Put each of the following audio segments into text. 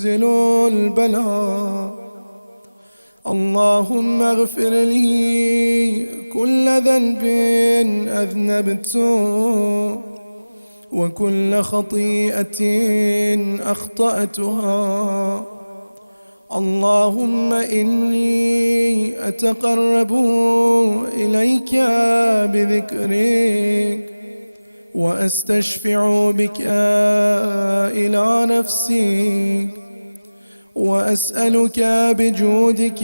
ينزل البلاء. اللهم اغفر لي كل ذنب أذنبته وكل خطيئة أخطأتها. اللهم إني أتقرب إليك بذكرك وأستشفع بك إلى نفسي وأسألك بجودك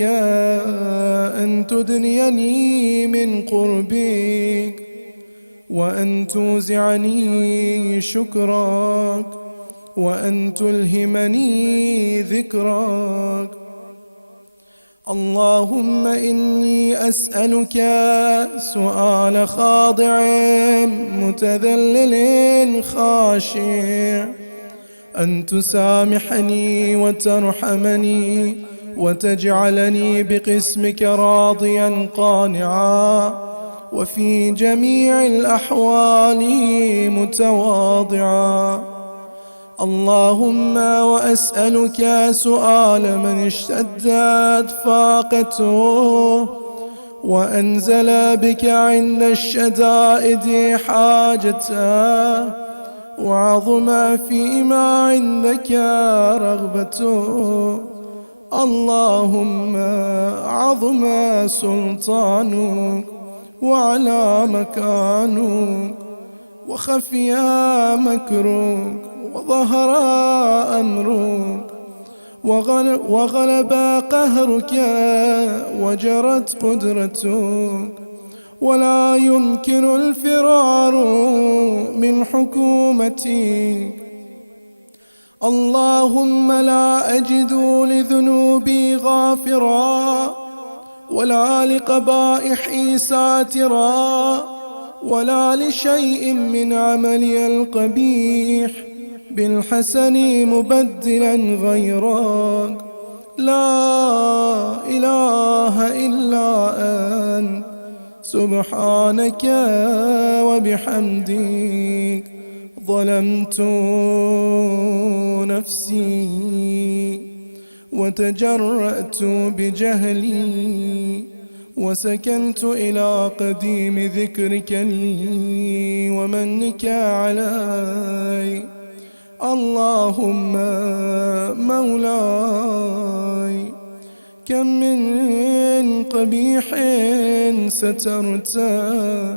أن تدنيني من قربك وأن توزعني شكرك وأن تلهمني ذكرك. اللهم إني أسألك سؤال خاضع متذلل خاشع أن تسامحني وترحمني وتجعلني بقسمك راضيا قانعا وفي جميع الأحوال متواضعا. اللهم وأسألك سؤال من اشتدت فاقته وأنزل بك عند الشدائد حاجته وعظم فيما عندك رغبته. اللهم عظم سلطانك وعلى مكانك وخفي مكرك وظهر أمرك وغلب قهرك وجرت قدرتك ولا يمكن الفرار من حكومتك. اللهم لا أجد لذنوبي غافرا ولا لقبائحي ساترا ولا لشيء من عملي القبيح بالحسن مبدلا غيرك. لا إله إلا أنت سبحانك وبحمدك ظلمت نفسي وتجرأت بجهلي وسكنت إلى قديم ذكرك لي ومنك علي. اللهم مولاي كم من قبيح سترته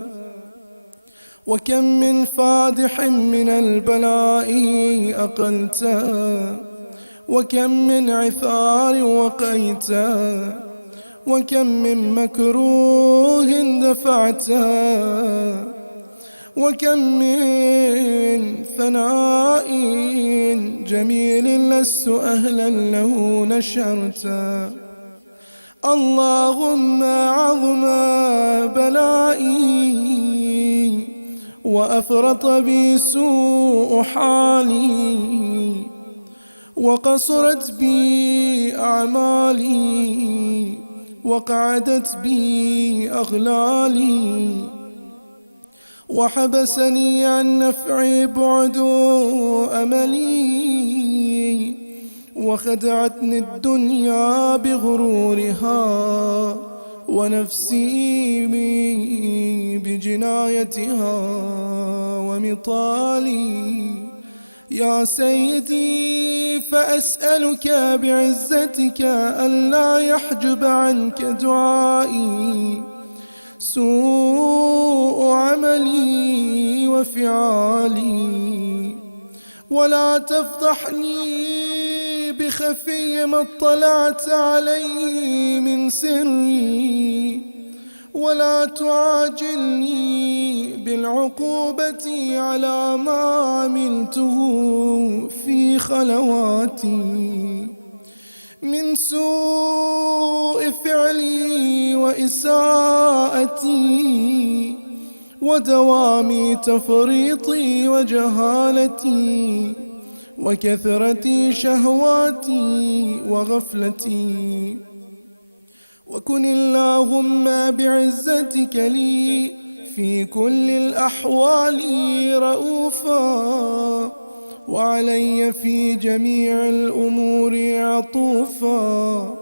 وكم من فادح من البلاء أقلته وكم من عثار وقيته وكم من مكروه دفعته وكم من ثناء جميل لست أهلا له نشرته. اللهم عظم بلائي وأفرط بي سوء حالي وقصرت بي أعمالي وقعدت بي أغلالي وحبسني عن نفعي بعد أملي وخدعتني الدنيا بغرورها ونفسي بجنايتها ومطالي. يا سيدي فأسألك بعزتك ألا يحجب عنك دعائي سوء عملي وفعالي ولا تفضحني بخفي ما اطلعت عليه من سري ولا تعاجلني بالعقوبة على ما عملته في خلواتي من سوء فعلي وإساءتي ودوام تفريطي وجهالتي وكثرة شهواتي وغفلتي. وكن اللهم بعزتك لي في كل الأحوال رؤوفا وعلي في جميع الأمور عطوفا.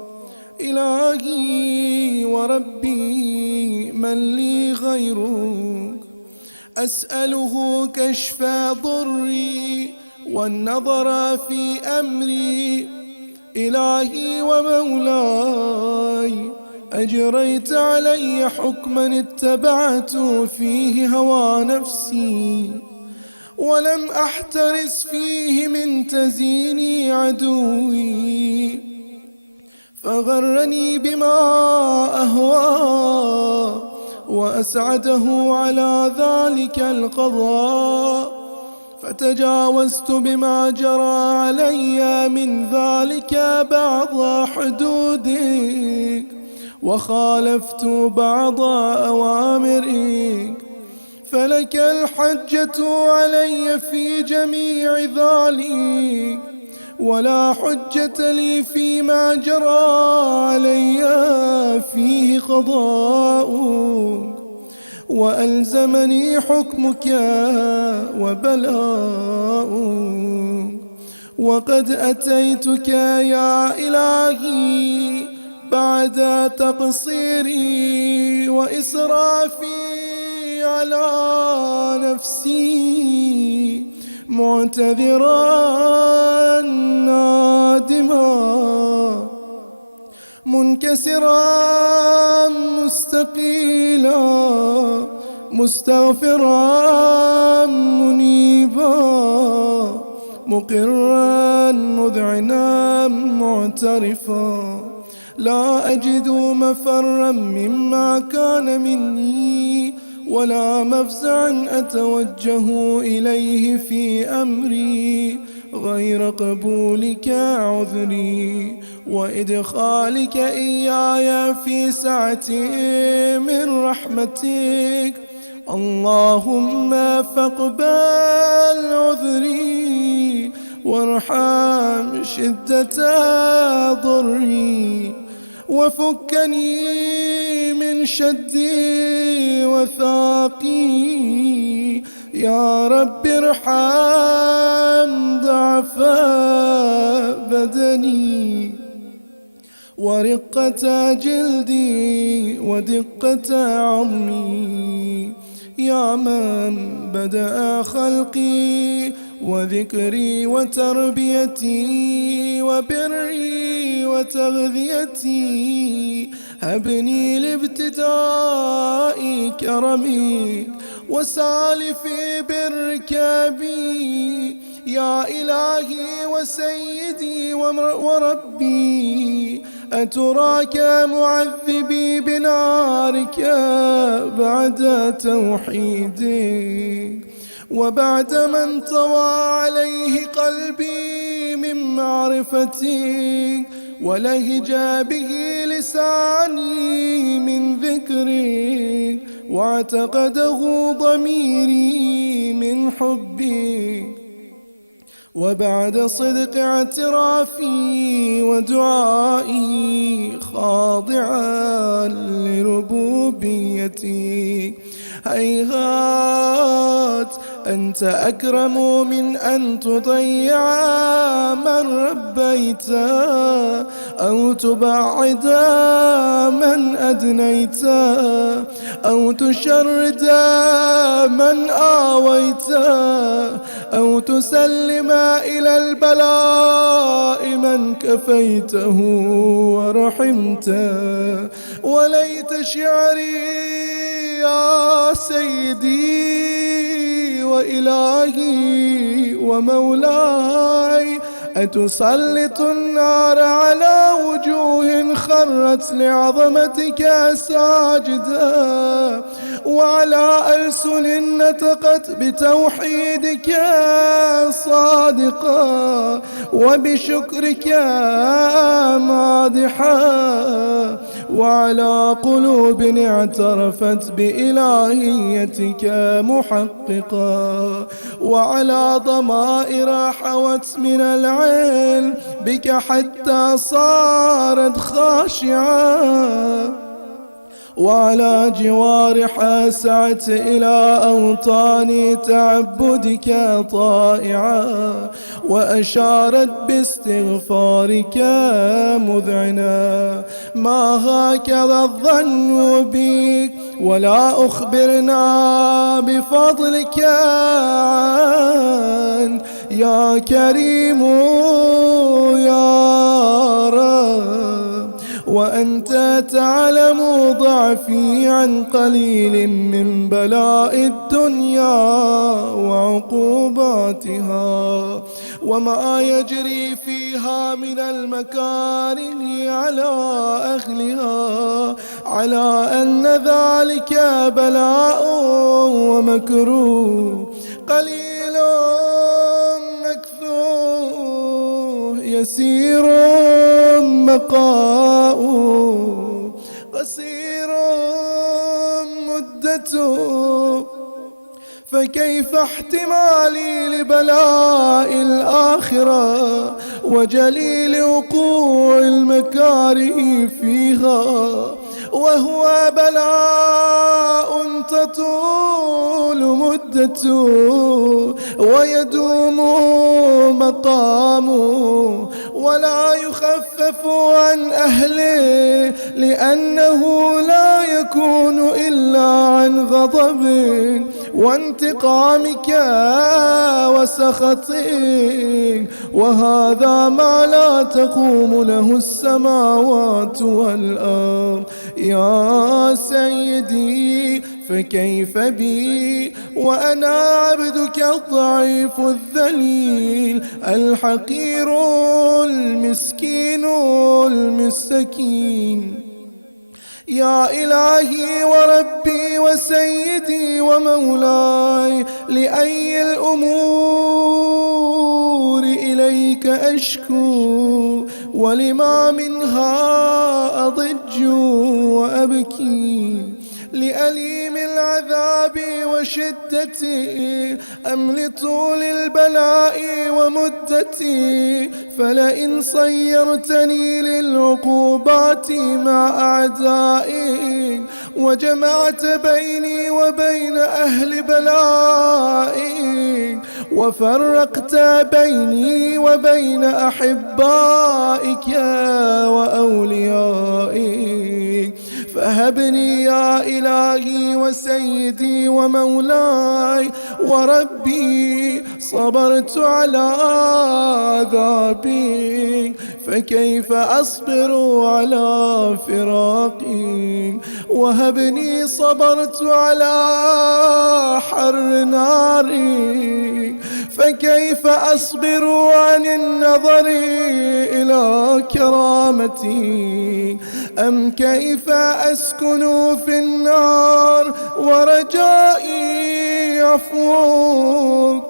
إلهي وربي من لي غيرك، أسأله كشف ضري والنظر في أمري. إلهي ومولاي، أجريت علي حكما اتبعت فيه هوى نفسي، ولم أحترس فيه من تزيين عدوي، فغرني بما أهوى وأسعده على ذلك القضاء، فتجاوزت بما جرى علي من ذلك بعض حدودك، وخالفت بعض أوامرك، فلك الحجة علي في جميع ذلك، ولا حجة لي فيما جرى علي فيه قضاؤك، وألزمني حكمك وبلاؤك. وقد أتيتك يا إلهي بعد تقصيري وإسرافي على نفسي، معتذرا نادما منكسرا مستقيلا مستغفرا منيبا مقرا مذعنا معترفا، لا أجد مفرا مما كان مني، ولا مفزعا أتوجه إليه في أمري غير قبولك عذري وإدخالك إياي في سعة من رحمتك. اللهم فاقبل عذري وارحم شدة ضري، وفكني من شدي وثاقي. يا رب ارحم ضعف بدني ورقة جلدي ودقة عظمي، يا من بدأ خلقي وذكري وتربيتي وبري وتغذيتي. هبني لابتداء كرمك وسالف برك بي، يا إلهي وسيدي وربي، أتراك معذبي بنارك بعد توحيدك، وبعد من طوى عليه قلبي من معرفتك، ولهج به لساني من ذكرك، واعتقده ضميري من حبك، وبعد صدق اعترافي ودعائي خاضعا لربوبيتك. هيهات أنت أكرم من أن تضيع من ربيت، أو تبعد من أدنيت، أو تشرد من آويت، أو تسلم إلى البلاء من كفيته ورحمته. وليت شعري يا سيدي وإلهي ومولاي، أتسلط النار على وجوه خرت لعظمتك ساجدا، وعلى ألسن نطقت بتوحيدك صادقا، وبشكرك مادحا، وعلى قلوب اعترفت بإلهيتك محققا، وعلى ضمائر حوت من العلم بك حتى صارت خاشعة، وعلى جوارح سعت إلى أوطان تعبدك طائعا، وأشارت باستغفارك مذعنا. ما هكذا الظن بك ولا أخبرنا بفضلك عنك يا كريم يا رب، وأنت تعلم ضعفي عن قليل من بلاء الدنيا وعقوباتها، وما يجري فيها من المكاره على أهلها، على أن ذلك بلاء ومكروه قليل مكثور يسير مقاء قصير مدته، فكيف احتمالي لبلاء الآخرة وجليل وقوع المكاره فيها، وهو بلاء تطول مدته ويدوم مقامه ولا يخفف عن أهله، لأنه لا يكون إلا عن غضب وانتقامك وسخطك، وهذا ما لا تقوم له السماوات والأرض. يا سيدي فكيف بي وأنا عبدك الضعيف الذليل الحقير المسكين المستكين. يا إلهي وربي وسيدي ومولاي، لأي الأمور إليك أشكو، ولما منها أضج وأبكي، لأليم العذاب وشدتي أم لطول البلاء ومدتي؟ فلئن صيرتني للعقوبات مع أعدائي وجمعت بيني وبين أهل بلائي وفرقت بيني وبين أحبائك وأوليائك، فهبني يا إلهي وسيدي ومولاي وربي، صبرت على عذابك فكيف أصبر على فراقك؟ وهبني صبرت على حر نارك فكيف أصبر عن النظر إلى كرامتي؟ أم كيف أسكن في النار ورجائي عفوك؟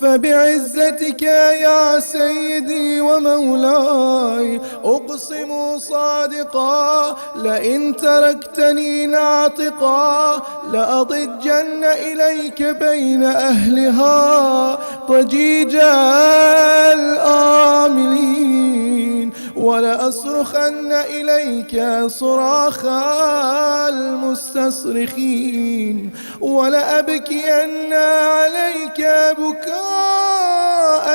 فبعزتك يا سيدي ومولاي أقسم صادقا، لئن تركتني ناطقا لأضجن إليك بين أهلها ضجيج الآملين، ولأصرخن إليك صراخ المستصرخين، ولأبكين عليك بكاء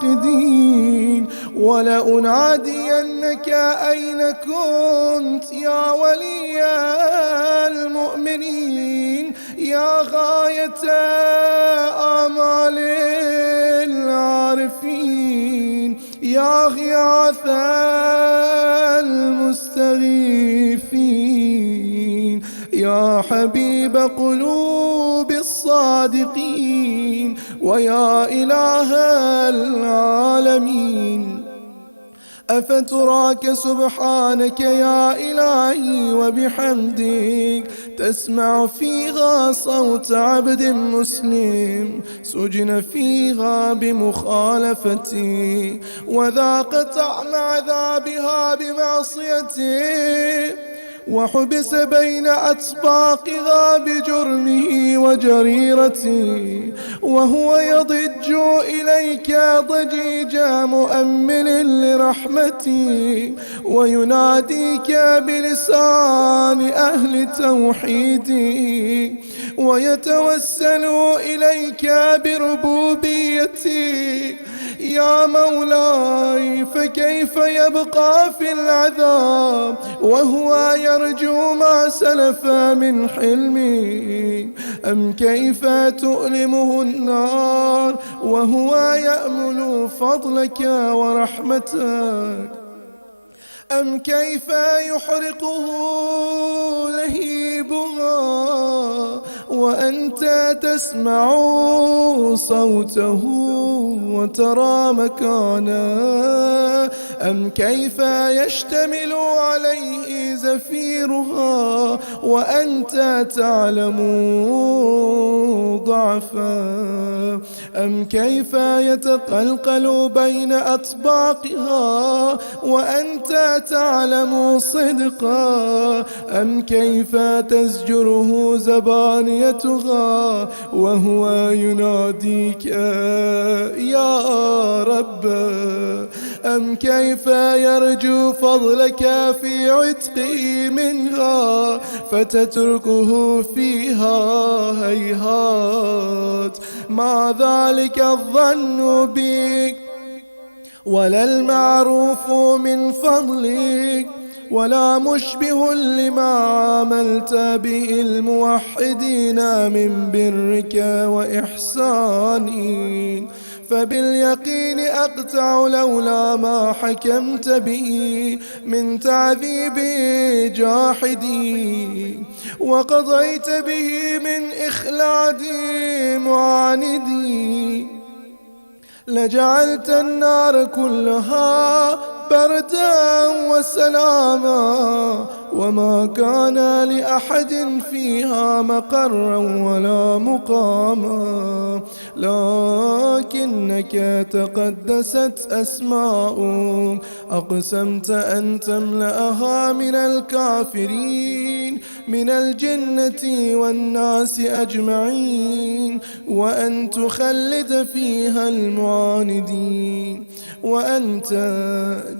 الفاقدين، ولأنادينك أين كنت يا ولي المؤمنين، يا غاية آمال العارفين، يا غياث المستغيثين، يا حبيب قلوب الصادقين، ويا إله العالمين. أفتراك سبحانك يا إلهي وبحمدك تسمع فيها صوت عبد مسلم سجن فيها بمخالفتي وذاق طعم عذابها بمعصيتي، وحبس بين أطباقها بجرمه وجريرته، وهو يضج إليك ضجيج مؤمل لرحمتي، ويناديك بلسان أهل توحيدي، ويتوسل إليك بربوبيتي. يا مولاي، فكيف يبقى في العذاب وهو يرجو ما سلف من حلمي؟ أم كيف تؤلمه النار وهو يأمل فضلك ورحمتك؟ أم كيف يحرقه لهيبها وأنت تسمع صوته وترى مكانه؟ أم كيف يشتمل عليه زفيرها وأنت تعلم ضعفا؟ أم كيف يتقلقل بين أطباقها وأنت تعلم صدقا؟ أم كيف تزجره زبانيتها وهو يناديك يا رب؟ أم كيف يرجو فضلك في عتقه منها فتتركه فيها؟ هيهات، ما ذلك الظن بك ولا المعروف من فضلك، ولا مشبه لما عاملت به الموحدين من برك وإحسانك. فباليقين أقطع لولا ما حكمت به من تعذيب جاحدي، وقضيت به من إخلاد معاندي، لجعلت النار كلها بردا وسلاما، وما كان لأحد فيها مقرا ولا مقاما، لكنك تقدست أسماؤك أقسمت أن تملأها من الكافرين من الجنة والناس أجمعين، وأن تخلد فيها المعاندين. وأنت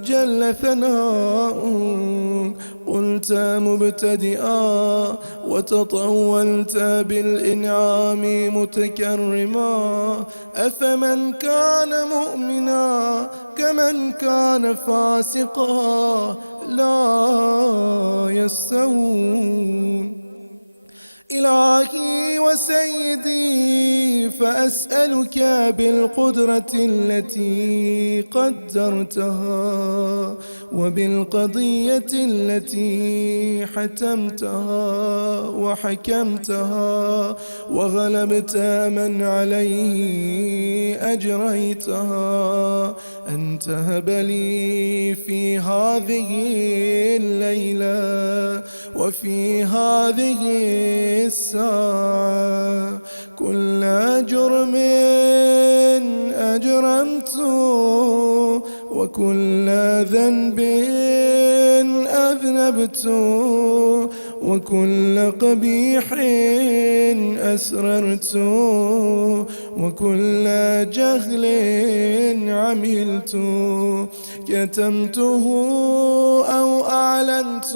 جل ثناؤك قلت مبتدئا وتطولت بالإنعام متكرما، أفمن كان مؤمنا كمن كان فاسقا لا يستوون. إلهي وسيدي، فأسألك بالقدرة التي قدرتها وبالقضية التي حتمتها وحكمتها وغلبت من عليه أجريتها، أن تهب لي في هذه الليلة وفي هذه الساعة كل جرم أجرمته وكل ذنب أذنبت وكل قبيح أسررت وكل جهل عملت، كتمته أو أعلنت،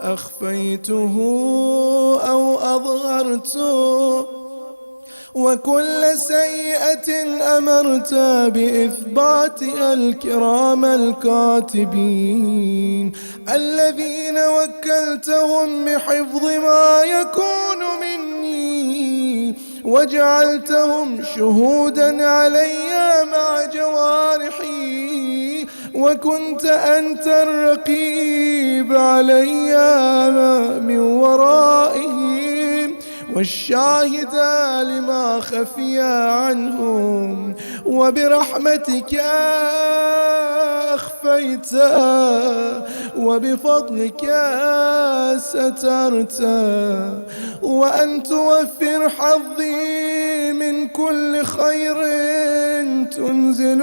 أخفيته أو أظهرت، وكل سيئة أمرت بإثباتها الكرام الكاتبين الذين وكلتهم بحفظ ما يكون مني، وجعلتهم شهودا علي مع جوارحي، وكنت أنت الرقيب علي من ورائهم والشاهد لما خفي عنهم، وبرحمتك أخفيت وبفضلك سترت، وأن توفر حظي من كل خير تنزل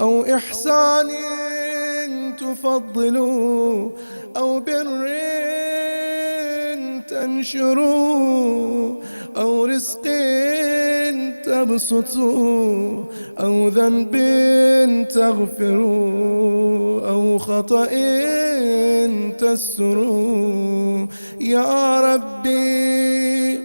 أو إحسان تفضل أو بر تنشر أو رزق تبسط أو ذنب تغفر أو خطأ تستر يا ربي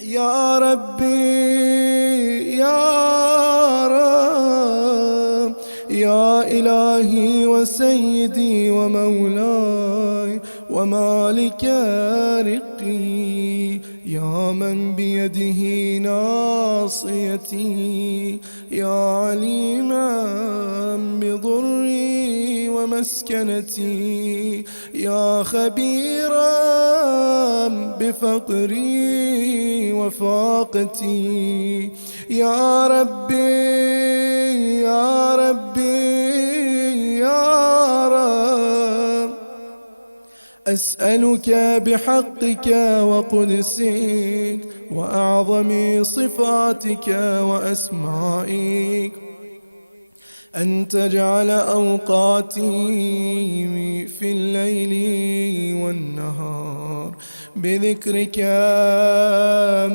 يا ربي يا رب يا إلهي وسيدي ومولاي ومالك رقي يا من بيده ناصيتي يا عليما بضري ومسكنتي يا خبيرا بفقري وفاقتي يا ربي يا ربي يا رب أسألك بحقك وقدسك وأعظم صفاتك وأسمائك أن تجعل أوقاتي في الليل والنهار بذكرك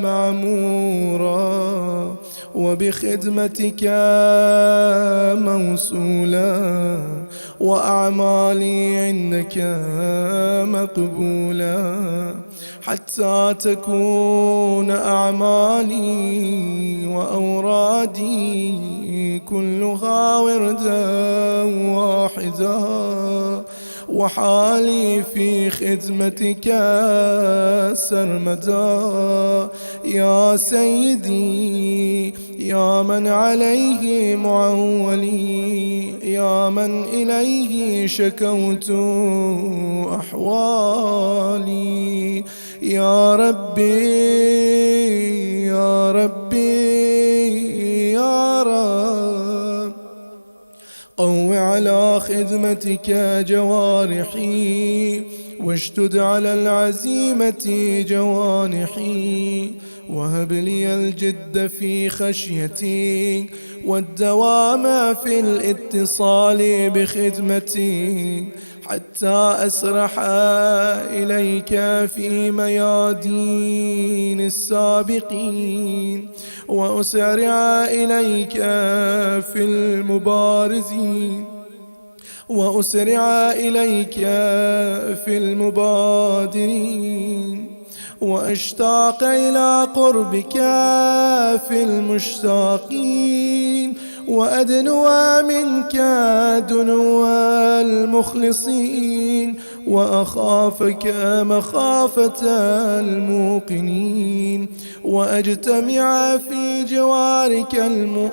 معمورا وبخدمتك موصولا وأعمالي عندك مقبولا حتى تكون أعمالي وأورادي كلها وردا واحدا وحالي في خدمتك سرمدا يا سيدي يا من عليه معولي يا من إليه شكوت أحوالي يا ربي يا ربي يا رب قو على خدمتك جوارحي واشتد على العزيمة جوانحي وهب لي الجد في خشيتي والدوام في الاتصال بخدمتي حتى أسرح إليك في ميادين السابقين وأسرع إليك في المبارزين وأسرع إليك في المبادرين وأشتاق إلى قربك في المشتاقين وأدنو منك دنو المخلصين وأخافك مخافة الموقنين وأجتمع في جوارك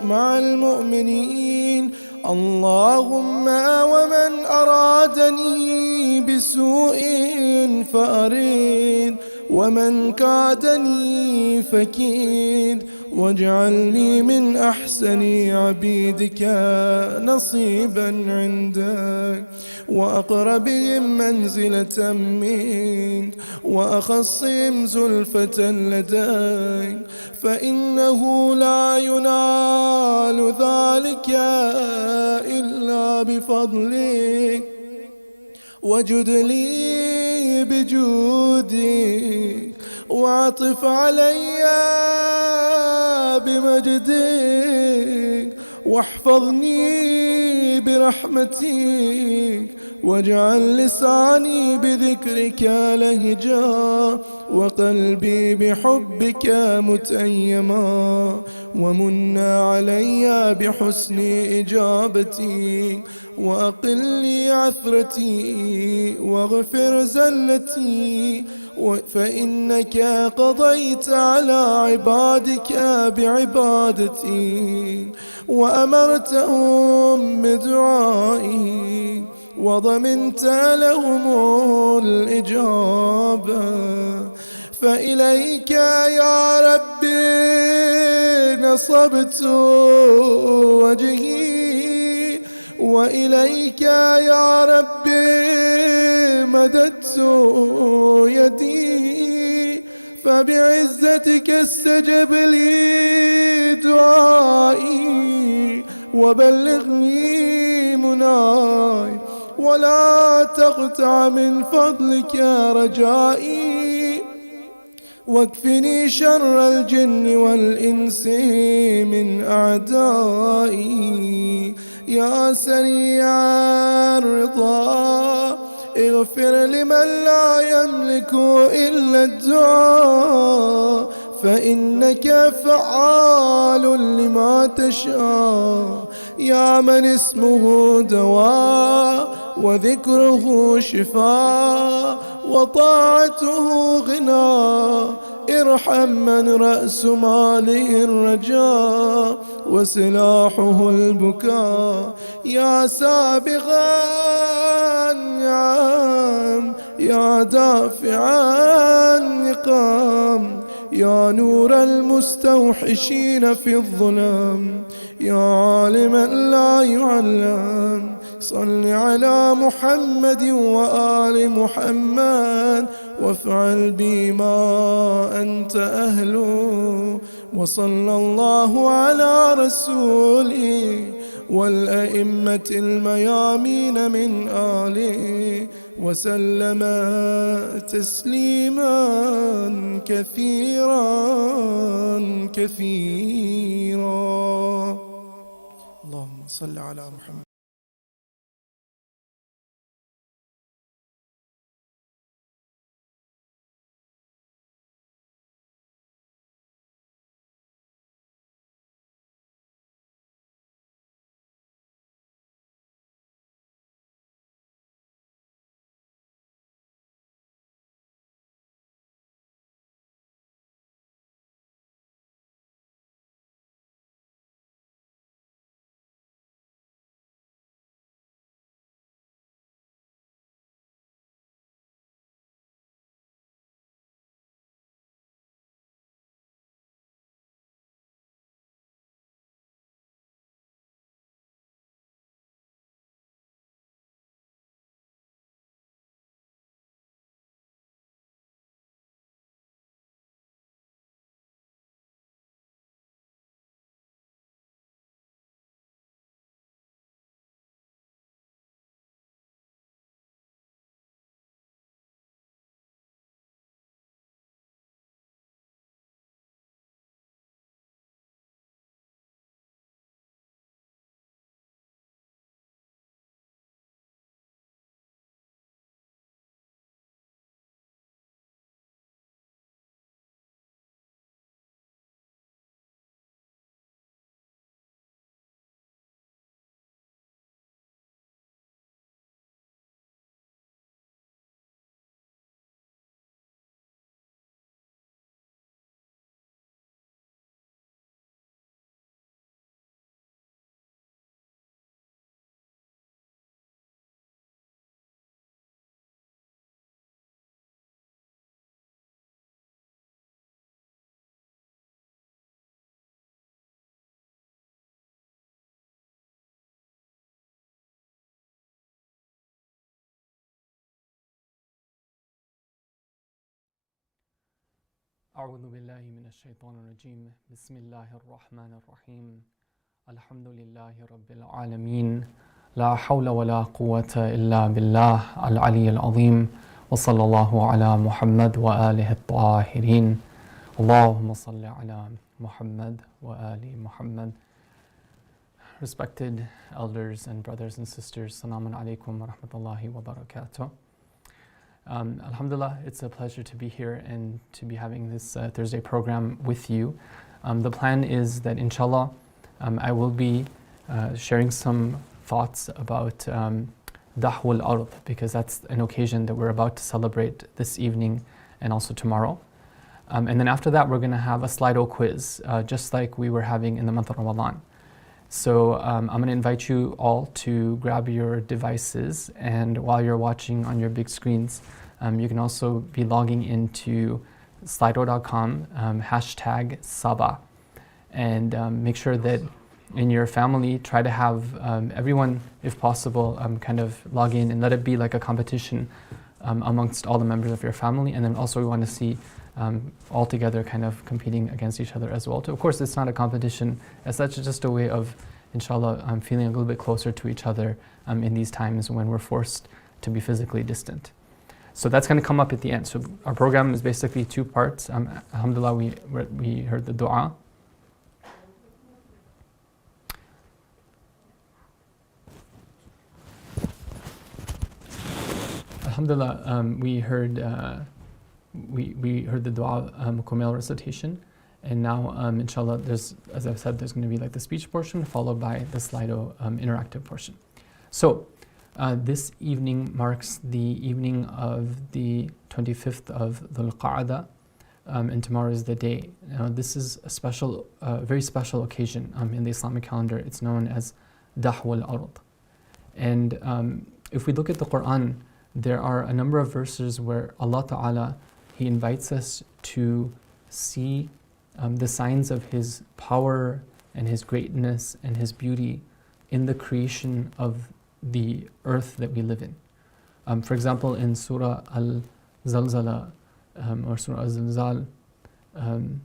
مع المؤمنين اللهم ومن أرادني بسوء فأرد ومن كادني فكيد واجعلني من أحسن عبيدك نصيبا عندك وأقربهم منزلة منك وأخصهم زلفة لديك فإنه لا ينال ذلك إلا بفضلك وجد لي بجودك وعطف علي بمجدك واحفظني برحمتك واجعل لساني بذكرك لهجا وقلبي بحبك متيما ومن علي بحسن إجابتي وأقل لي عثرتي واغفر زلتي فإنك قضيت على عبادك بعبادتي وأمرتهم بدعائي وضمنت لهم الإجابة فإليك يا ربي نصبت وجهي وإليك يا ربي مددت يدي فبعزتك استجب لي دعائي وبلغني مناي ولا تقطع من فضلك رجائي، واكفني شر الجن والإنس من أعدائي. يا سريع الرضا اغفر لمن لا يملك إلا الدعاء، فإنك فعال لما تشاء. يا من اسمه دواء وذكره شفاء وطاعته غنى، ارحم من رأس ماله الرجاء وسلاحه البكاء. يا سابغا النعم يا دافع النقام، يا نور المستوحشين في الظلام، يا عالما لا يعلم. صل على محمد وآل محمد وافعل بما أنت أهله. وصلى الله على رسوله والأئمة الميامين من آله وسلم تسليما كثيرا كثيرا. اللهم صل على محمد. أعوذ بالله من الشيطان الرجيم. بسم الله الرحمن الرحيم. الحمد لله رب العالمين. لا حول ولا قوة إلا بالله العلي العظيم. وصلى الله على محمد وآله الطاهرين. اللهم صل على Muhammad وآل Muhammad. Respected elders and brothers and sisters, Assalamu alaikum wa rahmatullahi wa barakatuh. Alhamdulillah, it's a pleasure to be here and to be having this Thursday program with you. The plan is that inshallah I will be sharing some thoughts about Dahwul Ard, because that's an occasion that we're about to celebrate this evening and also tomorrow. And then after that we're going to have a Slido quiz, just like we were having in the month of Ramadan. So I'm going to invite you all to grab your devices, and while you're watching on your big screens, you can also be logging into slido.com, hashtag Saba, and make sure that in your family, try to have everyone, if possible, kind of log in and let it be like a competition amongst all the members of your family. And then also we want to see all together kind of competing against each other as well. Of course, it's not a competition as such, it's just a way of inshallah, feeling a little bit closer to each other in these times when we're forced to be physically distant. So that's going to come up at the end. So our program is basically two parts. Alhamdulillah, we heard the dua. Alhamdulillah, we heard the Dua-e-Kumayl recitation, and now inshallah, as I've said, there's going to be like the speech portion followed by the Slido interactive portion. So this evening marks the evening of the 25th of Dhul Qa'dah, and tomorrow is the day. Now this is a special, very special occasion in the Islamic calendar. It's known as Dahwa al-Ard. And if we look at the Quran, there are a number of verses where Allah Ta'ala, He invites us to see the signs of His power and His greatness and His beauty in the creation of the earth that we live in. For example, in Surah Al-Zalzala, or Surah Al-Zalzal, in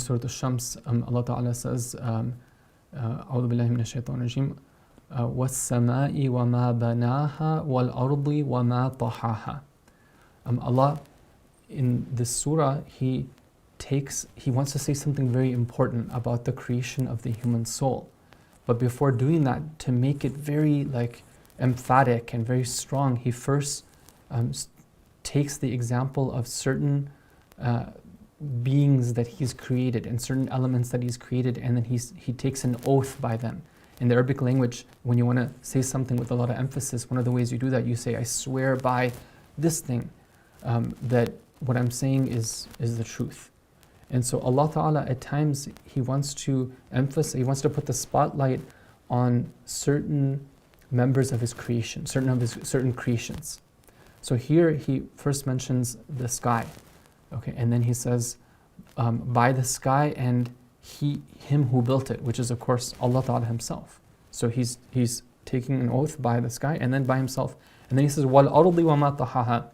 Surah Al-Shams, Allah Ta'ala says, أعوذ بالله من الشيطان الرجيم, وَالسَّمَاءِ وَمَا بَنَاهَا وَالْأَرْضِ وَمَا طَحَاهَا. Allah, in this surah, He wants to say something very important about the creation of the human soul. But before doing that, to make it very emphatic and very strong, He first takes the example of certain beings that He's created and certain elements that He's created, and then He takes an oath by them. In the Arabic language, when you want to say something with a lot of emphasis, one of the ways you do that, you say, I swear by this thing, that what I'm saying is the truth. And so Allah Ta'ala, at times, He wants to emphasize, He wants to put the spotlight on certain members of His creation, certain creations. So here He first mentions the sky, okay, and then He says, by the sky and Him who built it, which is of course Allah Ta'ala Himself. So He's taking an oath by the sky and then by Himself. And then He says, وَالْأَرْضِ وَمَا طَحَاهَا,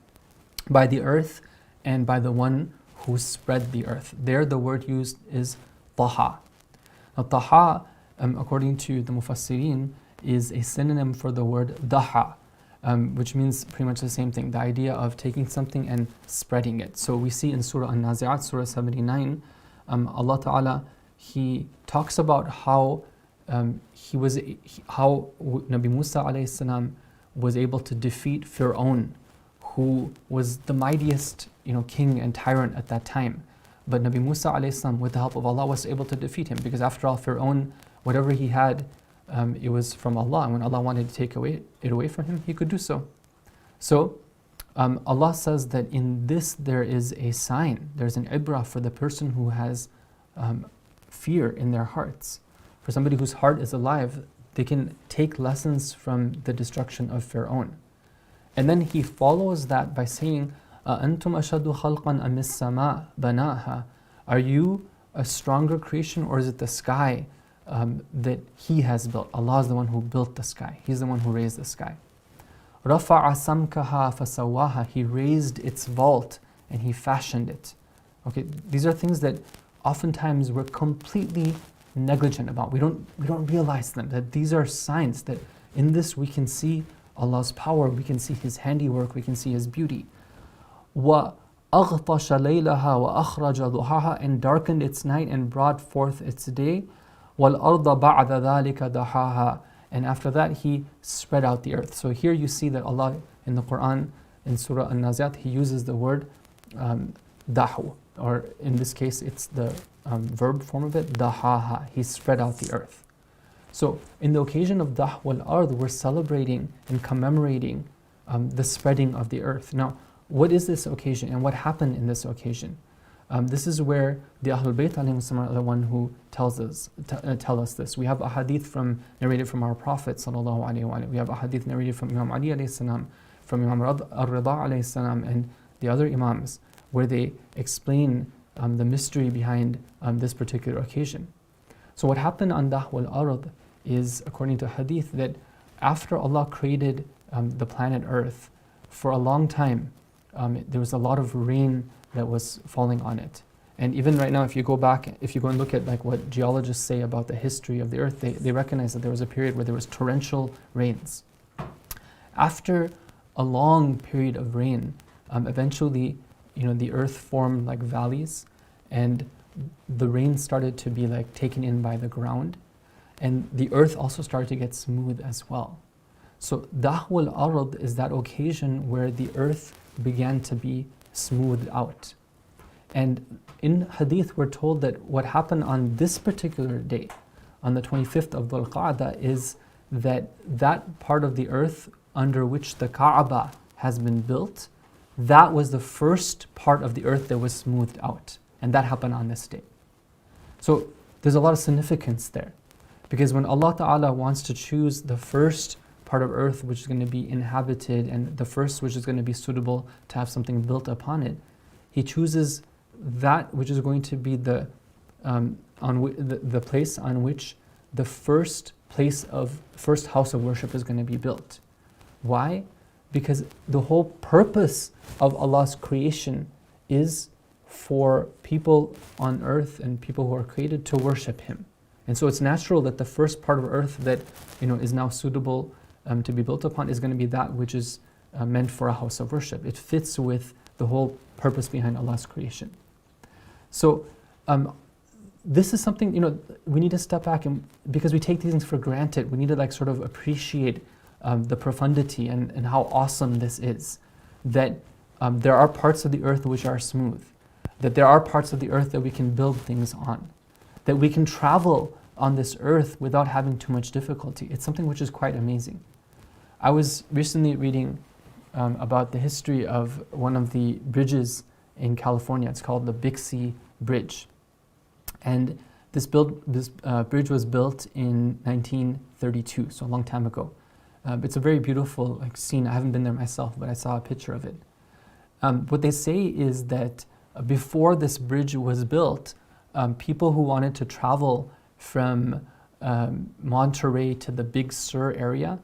by the earth and by the one who spread the earth. There the word used is taha. Now taha, according to the Mufassirin, is a synonym for the word daha, which means pretty much the same thing, the idea of taking something and spreading it. So we see in Surah An-Nazi'at, Surah 79, Allah Ta'ala, He talks about how Nabi Musa alayhi salam was able to defeat Fir'aun, who was the mightiest king and tyrant at that time. But Nabi Musa alayhi salam, with the help of Allah, was able to defeat him, because after all, Fir'aun, whatever he had, it was from Allah, and when Allah wanted to take it away from him, He could do so. So Allah says that in this there is a sign, there's an ibrah for the person who has fear in their hearts. For somebody whose heart is alive, they can take lessons from the destruction of Fir'aun. And then He follows that by saying, أَأَنْتُمْ أَشَدُّ خَلْقًا أَمِ السَّمَاء بَنَاهَا. Are you a stronger creation, or is it the sky that He has built? Allah is the one who built the sky. He's the one who raised the sky. رَفَعَ سَمْكَهَا فَسَوَّاهَا. He raised its vault and He fashioned it. Okay, these are things that oftentimes we're completely negligent about. We don't realize them, that these are signs that in this we can see Allah's power, we can see His handiwork, we can see His beauty. وَأَغْطَشَ لَيْلَهَا وَأَخْرَجَ ضُحَاهَا, and darkened its night and brought forth its day. وَالْأَرْضَ بَعْدَ ذَلِكَ دَحَاهَا, and after that He spread out the earth. So here you see that Allah in the Quran, in Surah An-Nazi'at, He uses the word dahu, or in this case it's the verb form of it, dahaha. He spread out the earth. So in the occasion of Dahwa al-Ard, we're celebrating and commemorating the spreading of the earth. Now, what is this occasion and what happened in this occasion? This is where the Ahlul Bayt are the one who tell us this. We have a hadith narrated from our Prophet sallallahu alaihi wasallam. We have a hadith narrated from Imam Ali alayhi salam, from Imam Ar-Rida alayhi salam, and the other Imams, where they explain the mystery behind this particular occasion. So what happened on Dahwa al-Ard is, according to hadith, that after Allah created the planet Earth, for a long time there was a lot of rain that was falling on it. And even right now, if you go and look at like what geologists say about the history of the earth, they recognize that there was a period where there was torrential rains. After a long period of rain, eventually, the earth formed like valleys, and the rain started to be like taken in by the ground, and the earth also started to get smooth as well. So dahwul ard is that occasion where the earth began to be smoothed out. And in hadith we're told that what happened on this particular day, on the 25th of Dhul Qa'dah, is that part of the earth under which the Kaaba has been built, that was the first part of the earth that was smoothed out. And that happened on this day. So there's a lot of significance there. Because when Allah Ta'ala wants to choose the first part of earth which is going to be inhabited, and the first which is going to be suitable to have something built upon it, He chooses that which is going to be the place on which the first house of worship is going to be built. Why? Because the whole purpose of Allah's creation is for people on earth and people who are created to worship Him. And so it's natural that the first part of earth that is now suitable to be built upon is going to be that which is meant for a house of worship. It fits with the whole purpose behind Allah's creation. So this is something we need to step back, and because we take these things for granted, we need to like sort of appreciate the profundity and how awesome this is. That there are parts of the earth which are smooth, that there are parts of the earth that we can build things on, that we can travel on this earth without having too much difficulty. It's something which is quite amazing. I was recently reading about the history of one of the bridges in California. It's called the Bixby Bridge. And this bridge was built in 1932, so a long time ago. It's a very beautiful scene. I haven't been there myself, but I saw a picture of it. What they say is that before this bridge was built, people who wanted to travel from Monterey to the Big Sur area,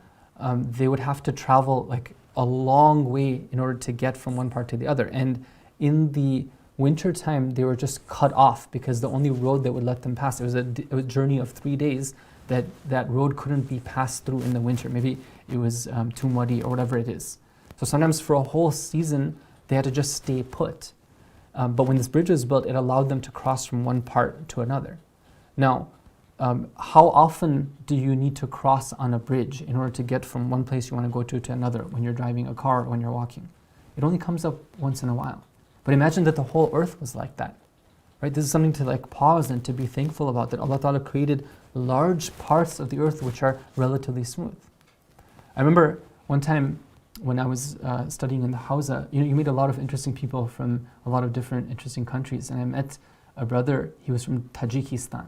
they would have to travel like a long way in order to get from one part to the other. And in the winter time, they were just cut off because the only road that would let them pass, it was a journey of 3 days, that road couldn't be passed through in the winter. Maybe it was too muddy or whatever it is. So sometimes for a whole season, they had to just stay put. But when this bridge was built, it allowed them to cross from one part to another. Now, how often do you need to cross on a bridge in order to get from one place you want to go to another when you're driving a car or when you're walking? It only comes up once in a while. But imagine that the whole earth was like that. Right? This is something to like pause and to be thankful about, that Allah Ta'ala created large parts of the earth which are relatively smooth. I remember one time when I was studying in the Hawza, you meet a lot of interesting people from a lot of different interesting countries, and I met a brother. He was from Tajikistan.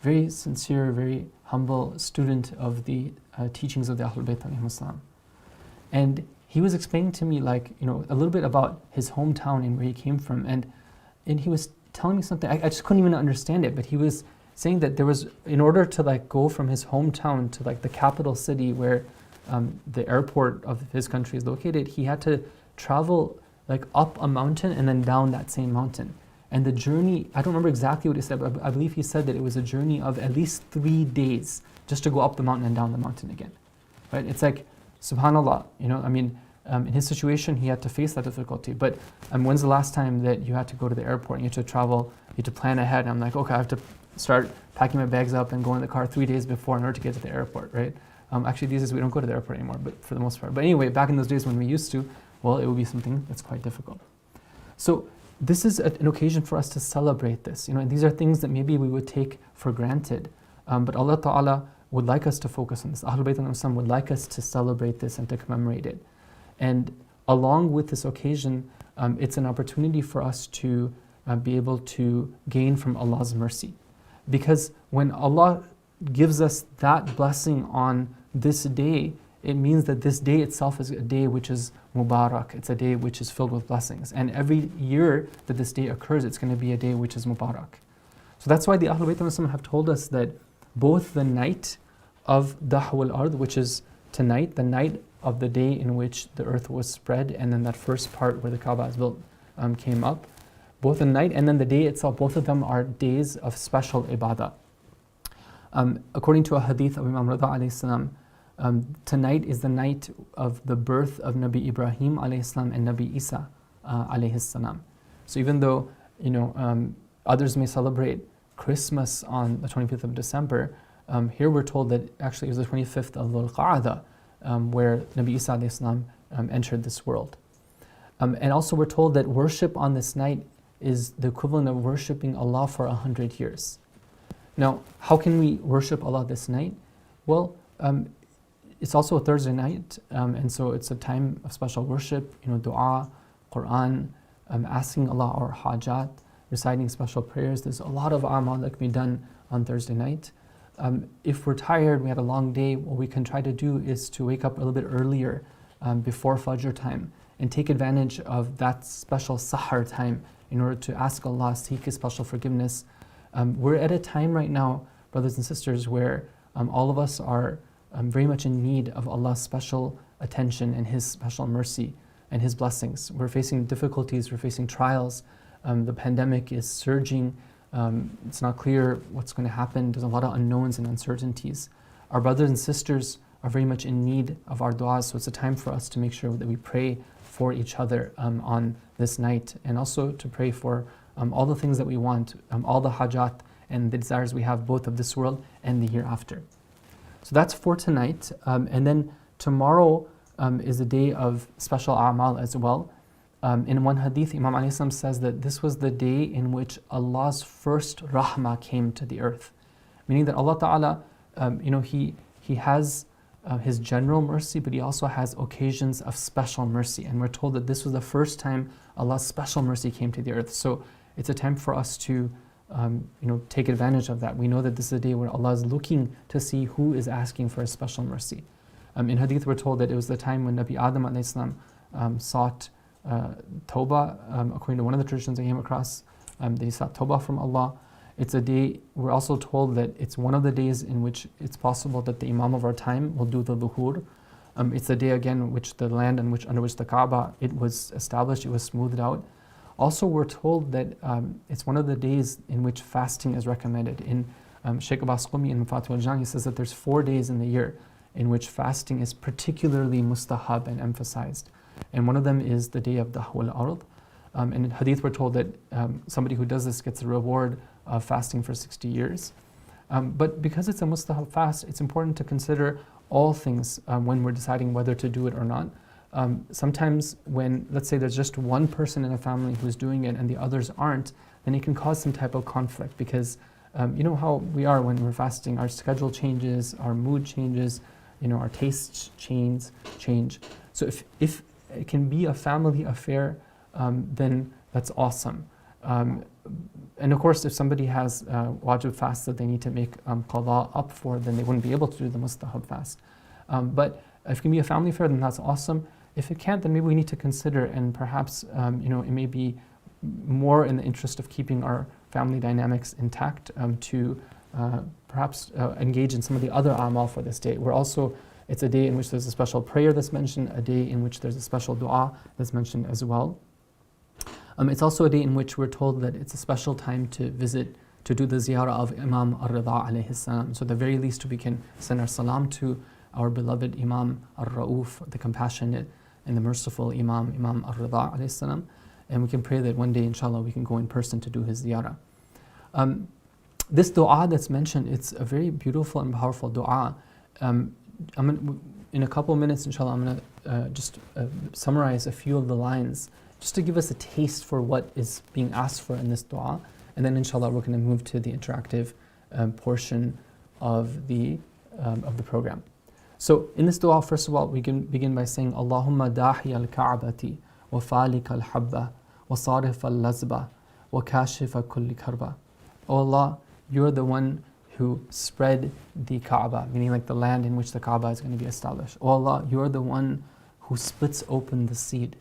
Very sincere, very humble student of the teachings of the Ahlul Bayt alayhim assalam. And he was explaining to me a little bit about his hometown and where he came from, and he was telling me something, I just couldn't even understand it, but he was saying that there was, in order to go from his hometown to the capital city where the airport of his country is located, he had to travel up a mountain and then down that same mountain. And the journey, I don't remember exactly what he said, but I believe he said that it was a journey of at least 3 days just to go up the mountain and down the mountain again. Right? It's like, subhanAllah, in his situation, he had to face that difficulty. But when's the last time that you had to go to the airport and you had to travel, you had to plan ahead? And I'm like, okay, I have to start packing my bags up and go in the car 3 days before in order to get to the airport, right? Actually, these days we don't go to the airport anymore, but for the most part. But anyway, back in those days when we used to, well, it would be something that's quite difficult. So this is an occasion for us to celebrate this. And these are things that maybe we would take for granted. But Allah Ta'ala would like us to focus on this. Ahlul Bayt al-Islam would like us to celebrate this and to commemorate it. And along with this occasion, it's an opportunity for us to be able to gain from Allah's mercy. Because when Allah gives us that blessing on this day, it means that this day itself is a day which is Mubarak. It's a day which is filled with blessings. And every year that this day occurs, it's going to be a day which is Mubarak. So that's why the Ahlul Bayt al-Islam have told us that both the night of Dahwul Ard, which is tonight, the night of the day in which the earth was spread, and then that first part where the Kaaba is built came up, both the night and then the day itself, both of them are days of special ibadah. According to a hadith of Imam Rida alayhi salam, tonight is the night of the birth of Nabi Ibrahim alayhi salam and Nabi Isa alayhi salam. So even though others may celebrate Christmas on the 25th of December, here we're told that actually it was the 25th of Dhul-Qa'dah where Nabi Isa alayhi salam entered this world. And also we're told that worship on this night is the equivalent of worshipping Allah for 100 years. Now, how can we worship Allah this night? Well, it's also a Thursday night, and so it's a time of special worship, dua, Quran, asking Allah our hajat, reciting special prayers. There's a lot of amal that can be done on Thursday night. If we're tired, we had a long day, what we can try to do is to wake up a little bit earlier before Fajr time and take advantage of that special Sahar time in order to ask Allah, seek His special forgiveness. We're at a time right now, brothers and sisters, where all of us are very much in need of Allah's special attention and His special mercy and His blessings. We're facing difficulties, we're facing trials. The pandemic is surging. It's not clear what's going to happen. There's a lot of unknowns and uncertainties. Our brothers and sisters are very much in need of our du'as, so it's a time for us to make sure that we pray for each other on this night, and also to pray for all the things that we want, all the hajat and the desires we have, both of this world and the hereafter. So that's for tonight. And then tomorrow is a day of special a'mal as well. In one hadith, Imam alayhi salam says that this was the day in which Allah's first rahmah came to the earth. Meaning that Allah Ta'ala, He has His general mercy, but He also has occasions of special mercy. And we're told that this was the first time Allah's special mercy came to the earth. So it's a time for us to take advantage of that. We know that this is a day where Allah is looking to see who is asking for a special mercy. In hadith we're told that it was the time when Nabi Adam alayhi salam sought tawbah, according to one of the traditions I came across, that he sought tawbah from Allah. It's a day, we're also told that it's one of the days in which it's possible that the Imam of our time will do the dhuhur. It's a day again which the land under which the Kaaba, it was established, it was smoothed out. Also we're told that it's one of the days in which fasting is recommended. In Shaykh Abbas Qumi in Mafatih al-Jan, he says that there's 4 days in the year in which fasting is particularly mustahab and emphasized. And one of them is the day of Dahwal Ard. In hadith we're told that somebody who does this gets a reward of fasting for 60 years. But because it's a mustahab fast, it's important to consider all things when we're deciding whether to do it or not. Sometimes when, let's say there's just one person in a family who's doing it and the others aren't, then it can cause some type of conflict, because you know how we are when we're fasting, our schedule changes, our mood changes, our tastes change. So if it can be a family affair, then that's awesome. And of course, if somebody has wajib fast that they need to make qada up for, then they wouldn't be able to do the mustahab fast. But if it can be a family affair, then that's awesome. If it can't, then maybe we need to consider, and perhaps it may be more in the interest of keeping our family dynamics intact to perhaps engage in some of the other amal for this day. It's a day in which there's a special prayer that's mentioned, a day in which there's a special dua that's mentioned as well. It's also a day in which we're told that it's a special time to visit, to do the ziyarah of Imam Ar-Rida alayhi salam. So at the very least we can send our salam to our beloved Imam Ar-Ra'uf, the compassionate and the merciful Imam Ar-Rida alayhi salam. And we can pray that one day, inshallah, we can go in person to do his ziyarah. This dua that's mentioned, it's a very beautiful and powerful dua. In a couple of minutes, inshallah, I'm going to just summarize a few of the lines, just to give us a taste for what is being asked for in this dua. And then, inshallah, we're going to move to the interactive portion of the program. So, in this dua, first of all, we can begin by saying, Allahumma dahi al-ka'bati wa falik al-habba wa sarif al-lazba wa kashifa kulli karba. O Allah, you're the one who spread the Kaaba, meaning like the land in which the Kaaba is going to be established. O Allah, you're the one who splits open the seed.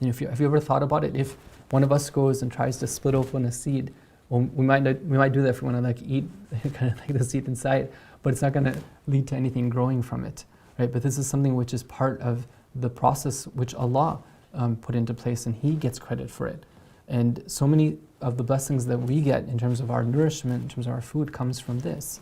Have you ever thought about it? If one of us goes and tries to split open a seed, well, we might do that if we want to eat kind of like the seed inside, but it's not going to lead to anything growing from it, right? But this is something which is part of the process which Allah put into place, and He gets credit for it. And so many of the blessings that we get in terms of our nourishment, in terms of our food, comes from this.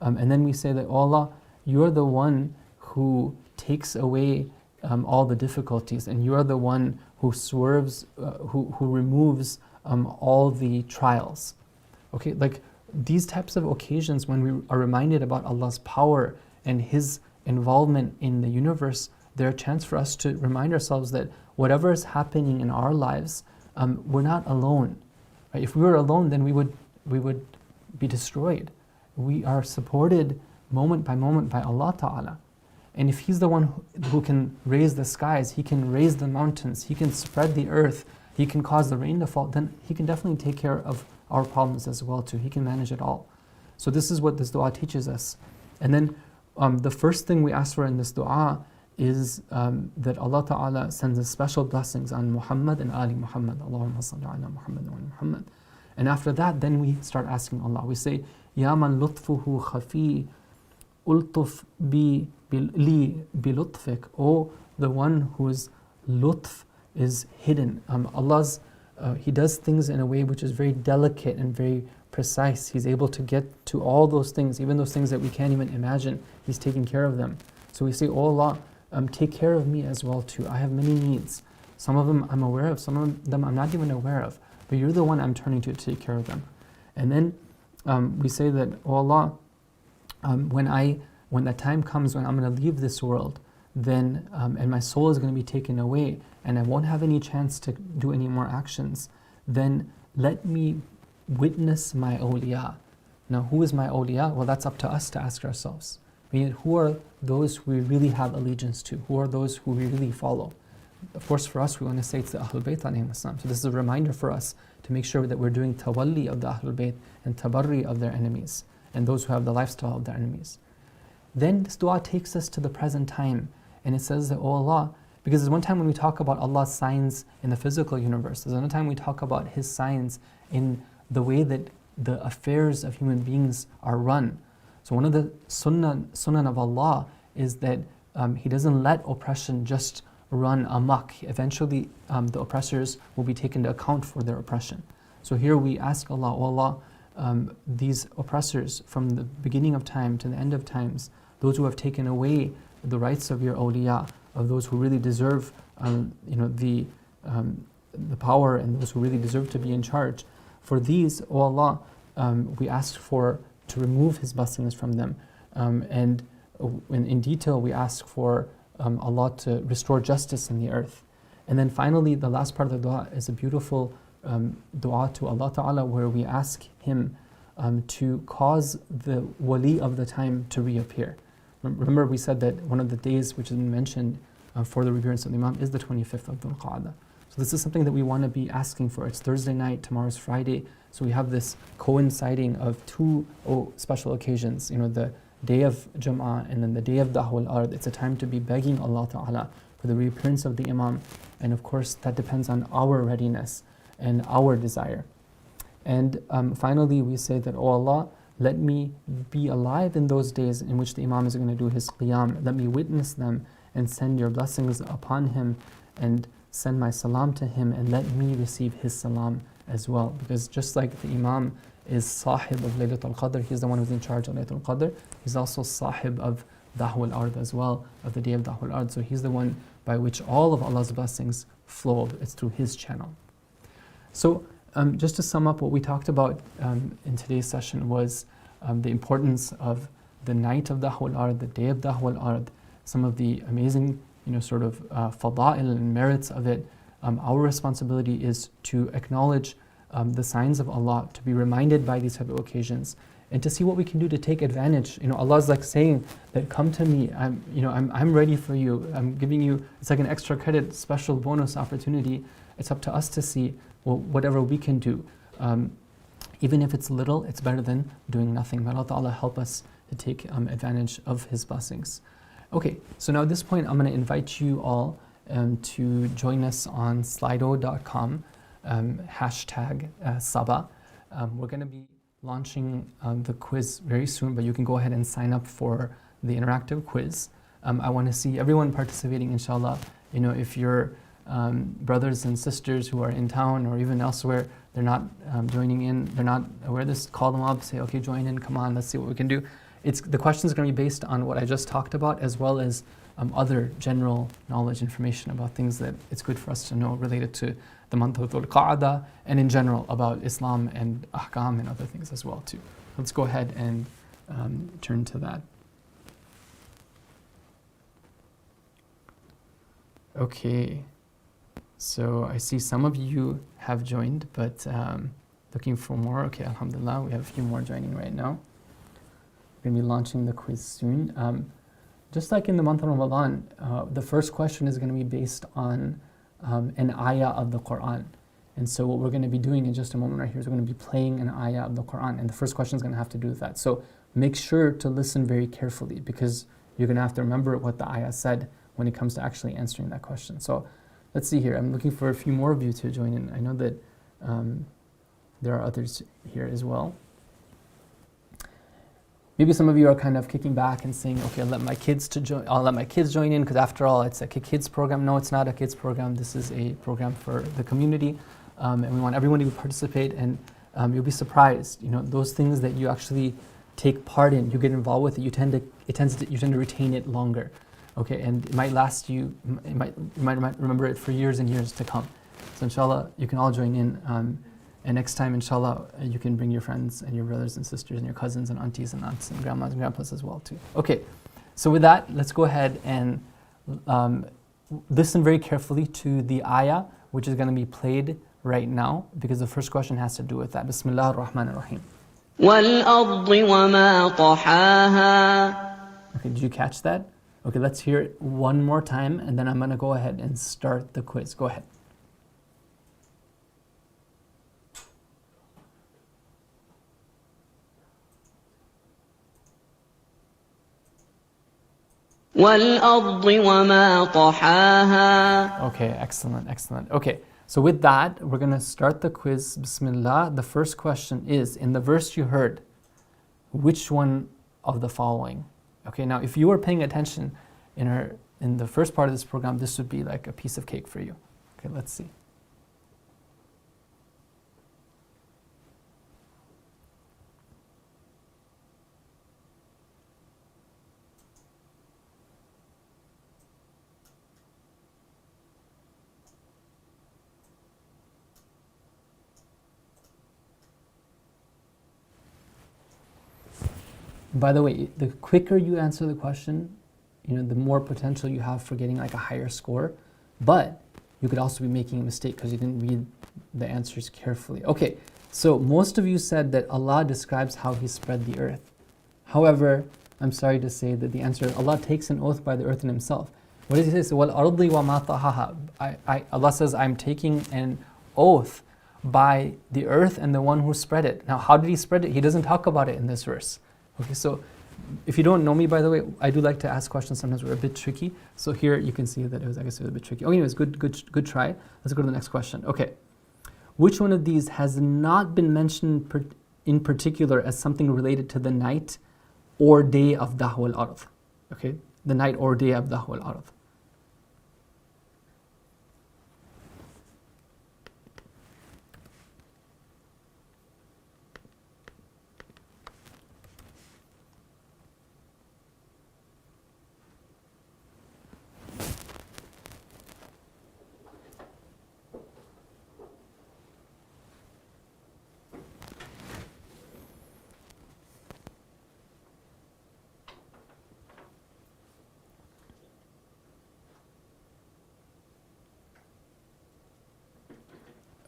And then we say that, oh Allah, you're the one who takes away all the difficulties, and you are the one who swerves, who removes all the trials. Okay, like these types of occasions when we are reminded about Allah's power and His involvement in the universe, they're a chance for us to remind ourselves that whatever is happening in our lives, we're not alone. Right? If we were alone, then we would be destroyed. We are supported moment by Allah Ta'ala. And if He's the one who can raise the skies, He can raise the mountains, He can spread the earth, He can cause the rain to fall, then He can definitely take care of our problems as well too. He can manage it all. So this is what this dua teaches us. And then the first thing we ask for in this dua is that Allah Ta'ala sends us special blessings on Muhammad and Ali Muhammad. Allahumma salli ala Muhammad wa ala Muhammad. And after that, then we start asking Allah. We say, Ya man lutfuhu khafi, ultuf bi li bi lutfik. Oh, the one whose lutf is hidden. Allah's, He does things in a way which is very delicate and very precise. He's able to get to all those things, even those things that we can't even imagine. He's taking care of them. So we say, oh Allah, take care of me as well too. I have many needs. Some of them I'm aware of, some of them I'm not even aware of. But you're the one I'm turning to take care of them. And then we say that, oh Allah, when that time comes when I'm going to leave this world, then and my soul is going to be taken away, and I won't have any chance to do any more actions, then let me witness my awliya. Now, who is my awliya? Well, that's up to us to ask ourselves. Meaning, who are those who we really have allegiance to? Who are those who we really follow? Of course, for us, we want to say it's the Ahlul Bayt alayhim assalam. So this is a reminder for us to make sure that we're doing tawalli of the Ahlul Bayt and tabarri of their enemies, and those who have the lifestyle of their enemies. Then this dua takes us to the present time, and it says that, oh Allah, because there's one time when we talk about Allah's signs in the physical universe, there's another time we talk about His signs in the way that the affairs of human beings are run. So one of the sunnah of Allah is that He doesn't let oppression just run amok. Eventually the oppressors will be taken to account for their oppression. So here we ask Allah, oh Allah, these oppressors from the beginning of time to the end of times, those who have taken away the rights of your awliya, of those who really deserve the power, and those who really deserve to be in charge, for these, oh Allah, we ask to remove His blessings from them. And in detail, we ask for Allah to restore justice in the earth. And then finally, the last part of the dua is a beautiful dua to Allah Ta'ala, where we ask Him to cause the wali of the time to reappear. Remember, we said that one of the days which has been mentioned for the reappearance of the Imam is the 25th of Dhul Qa'dah. So this is something that we want to be asking for. It's Thursday night, tomorrow's Friday. So we have this coinciding of two special occasions, the day of Jum'ah and then the day of Dahwal Ard. It's a time to be begging Allah Ta'ala for the reappearance of the Imam. And of course, that depends on our readiness and our desire. And finally, we say that, oh Allah, let me be alive in those days in which the Imam is going to do his qiyam. Let me witness them and send your blessings upon him, and send my salam to him, and let me receive his salam as well. Because just like the Imam is sahib of Laylatul Qadr, he's the one who's in charge of Laylatul Qadr, he's also sahib of Dahwal Ard as well, of the day of Dahwal Ard. So he's the one by which all of Allah's blessings flow. It's through his channel. So just to sum up, what we talked about in today's session was the importance of the night of Dahwal Ard, the day of Dahwal Ard, some of the amazing fada'il and merits of it. Our responsibility is to acknowledge the signs of Allah, to be reminded by these type of occasions, and to see what we can do to take advantage. Allah is like saying that, come to me, I'm ready for you, I'm giving you, it's like an extra credit, special bonus opportunity. It's up to us to see whatever we can do. Even if it's little, it's better than doing nothing. May Allah Ta'ala help us to take advantage of His blessings. Okay, so now at this point, I'm going to invite you all to join us on slido.com, hashtag Saba. We're going to be launching the quiz very soon, but you can go ahead and sign up for the interactive quiz. I want to see everyone participating, inshallah. If you're brothers and sisters who are in town or even elsewhere, they're not joining in, they're not aware of this, call them up, say, okay, join in, come on, let's see what we can do. The question is going to be based on what I just talked about, as well as other general knowledge information about things that it's good for us to know related to the month of Dhul-Qa'dah and in general about Islam and ahkam and other things as well too. Let's go ahead and turn to that. Okay, so I see some of you have joined, but looking for more. Okay, alhamdulillah, we have a few more joining right now. We're going to be launching the quiz soon. Just like in the month of Ramadan, the first question is going to be based on an ayah of the Quran. And so what we're going to be doing in just a moment right here is we're going to be playing an ayah of the Quran. And the first question is going to have to do with that. So make sure to listen very carefully, because you're going to have to remember what the ayah said when it comes to actually answering that question. So let's see here. I'm looking for a few more of you to join in. I know that there are others here as well. Maybe some of you are kind of kicking back and saying, okay, I'll let my kids join in, because after all, it's like a kids program. No, it's not a kids program. This is a program for the community, and we want everyone to participate. And you'll be surprised. You know, those things that you actually take part in, you get involved with it, you tend to retain it longer. Okay, and it might last you. You might remember it for years and years to come. So inshallah, you can all join in. And next time, inshallah, you can bring your friends and your brothers and sisters and your cousins and aunties and aunts and grandmas and grandpas as well too. Okay, so with that, let's go ahead and listen very carefully to the ayah, which is going to be played right now, because the first question has to do with that. Bismillah ar-Rahman ar-Rahim. وَالْأَرْضِ وَمَا طَحَاهَا. Okay, did you catch that? Okay, let's hear it one more time, and then I'm going to go ahead and start the quiz. Go ahead. وَالْأَرْضِ وَمَا طَحَاهَا. Okay, excellent, excellent. Okay, so with that, we're going to start the quiz. Bismillah. The first question is, in the verse you heard, which one of the following? Okay, now if you were paying attention in the first part of this program, this would be like a piece of cake for you. Okay, let's see. By the way, the quicker you answer the question, the more potential you have for getting like a higher score. But you could also be making a mistake because you didn't read the answers carefully. Okay, so most of you said that Allah describes how He spread the earth. However, I'm sorry to say that the answer is Allah takes an oath by the earth and Himself. What does He say? So, وَالْأَرْضِ وَمَا طَحَاهَا. Allah says, I'm taking an oath by the earth and the one who spread it. Now, how did He spread it? He doesn't talk about it in this verse. Okay, so if you don't know me, by the way, I do like to ask questions sometimes were a bit tricky. So here you can see that I guess it was a bit tricky. Oh, anyways, good try. Let's go to the next question. Okay, which one of these has not been mentioned in particular as something related to the night or day of Dahwa al-Ard? Okay, the night or day of Dahwa al-Ard.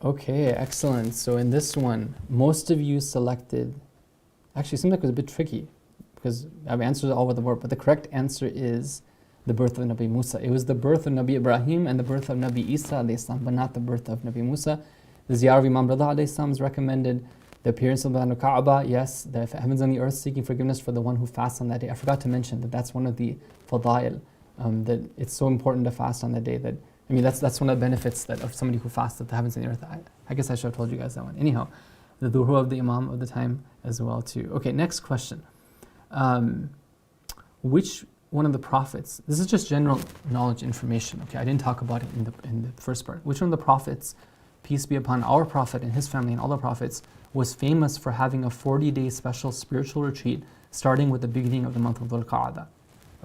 Okay, excellent. So in this one, most of you selected, actually it seemed like it was a bit tricky because I've answered all with the word, but the correct answer is the birth of Nabi Musa. It was the birth of Nabi Ibrahim and the birth of Nabi Isa alayhi salam, but not the birth of Nabi Musa. The ziyarah of Imam Rida alayhi salam is recommended. The appearance of the Kaaba, yes, the heavens and the earth seeking forgiveness for the one who fasts on that day. I forgot to mention that that's one of the fadail, that it's so important to fast on that day that that's one of the benefits of somebody who fasts at the heavens and the earth. I guess I should have told you guys that one. Anyhow, the duhu of the Imam of the time as well too. Okay, next question. Which one of the prophets, this is just general knowledge information, okay? I didn't talk about it in the first part. Which one of the prophets, peace be upon our prophet and his family and all the prophets, was famous for having a 40-day special spiritual retreat starting with the beginning of the month of Dhul Qa'dah?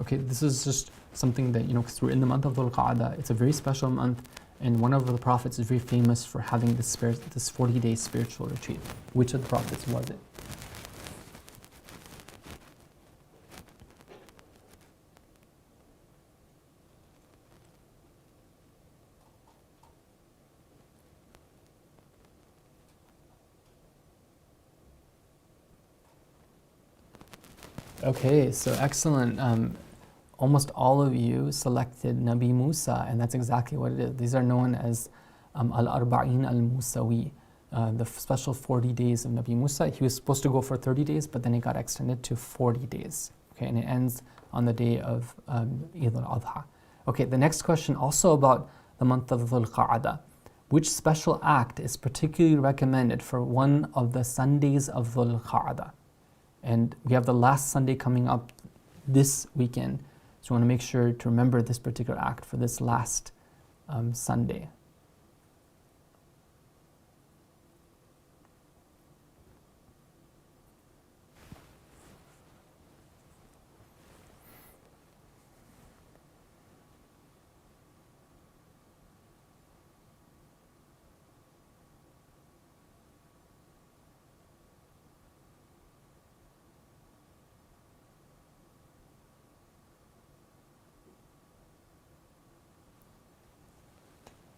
Okay, this is just something that, because we're in the month of Dhul Qa'dah, it's a very special month, and one of the prophets is very famous for having this 40-day spiritual retreat. Which of the prophets was it? Okay, so excellent. Almost all of you selected Nabi Musa, and that's exactly what it is. These are known as Al-Arba'in Al-Musawi, the special 40 days of Nabi Musa. He was supposed to go for 30 days, but then it got extended to 40 days. Okay, and it ends on the day of Eid al-Adha. Okay, the next question also about the month of Dhul Qa'dah. Which special act is particularly recommended for one of the Sundays of Dhul Qa'dah? And we have the last Sunday coming up this weekend, so we want to make sure to remember this particular act for this last Sunday.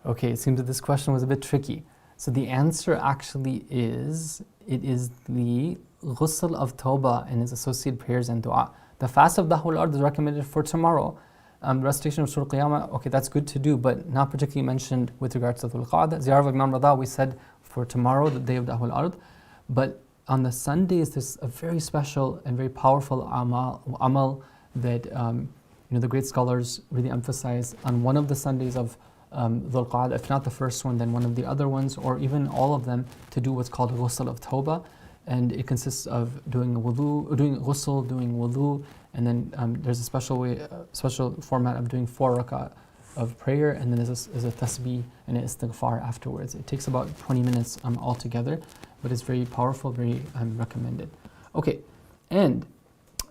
Okay, it seems that this question was a bit tricky. So the answer actually is, it is the ghusl of Tawbah and its associated prayers and dua. The fast of Dahul Ard is recommended for tomorrow. The recitation of Surah Qiyamah, okay, that's good to do, but not particularly mentioned with regards to Dhul Qa'dah. Ziyarah of Imam Rada, we said for tomorrow, the day of Dahul Ard. But on the Sundays, there's a very special and very powerful amal that the great scholars really emphasize on one of the Sundays of Dhul Qa'dah, if not the first one, then one of the other ones, or even all of them, to do what's called ghusl of Tawbah. And it consists of doing ghusl, doing wudu, and then there's a special format of doing 4 rak'ah of prayer, and then there's a tasbih and an istighfar afterwards. It takes about 20 minutes altogether, but it's very powerful, very recommended. Okay, and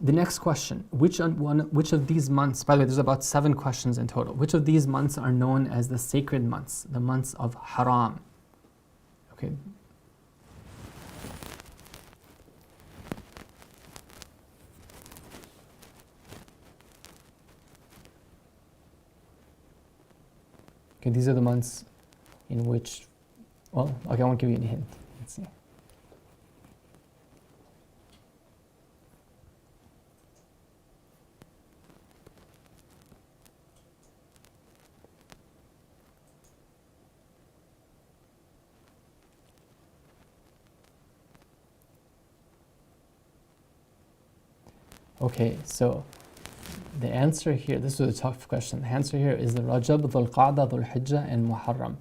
the next question, which of these months, by the way, there's about 7 questions in total. Which of these months are known as the sacred months, the months of haram? Okay. Okay, these are the months in which, well, okay, I won't give you any hint. Let's see. Okay, so the answer here, this was a tough question. The answer here is the Rajab, Dhul Qa'dah, Dhul Hijjah, and Muharram.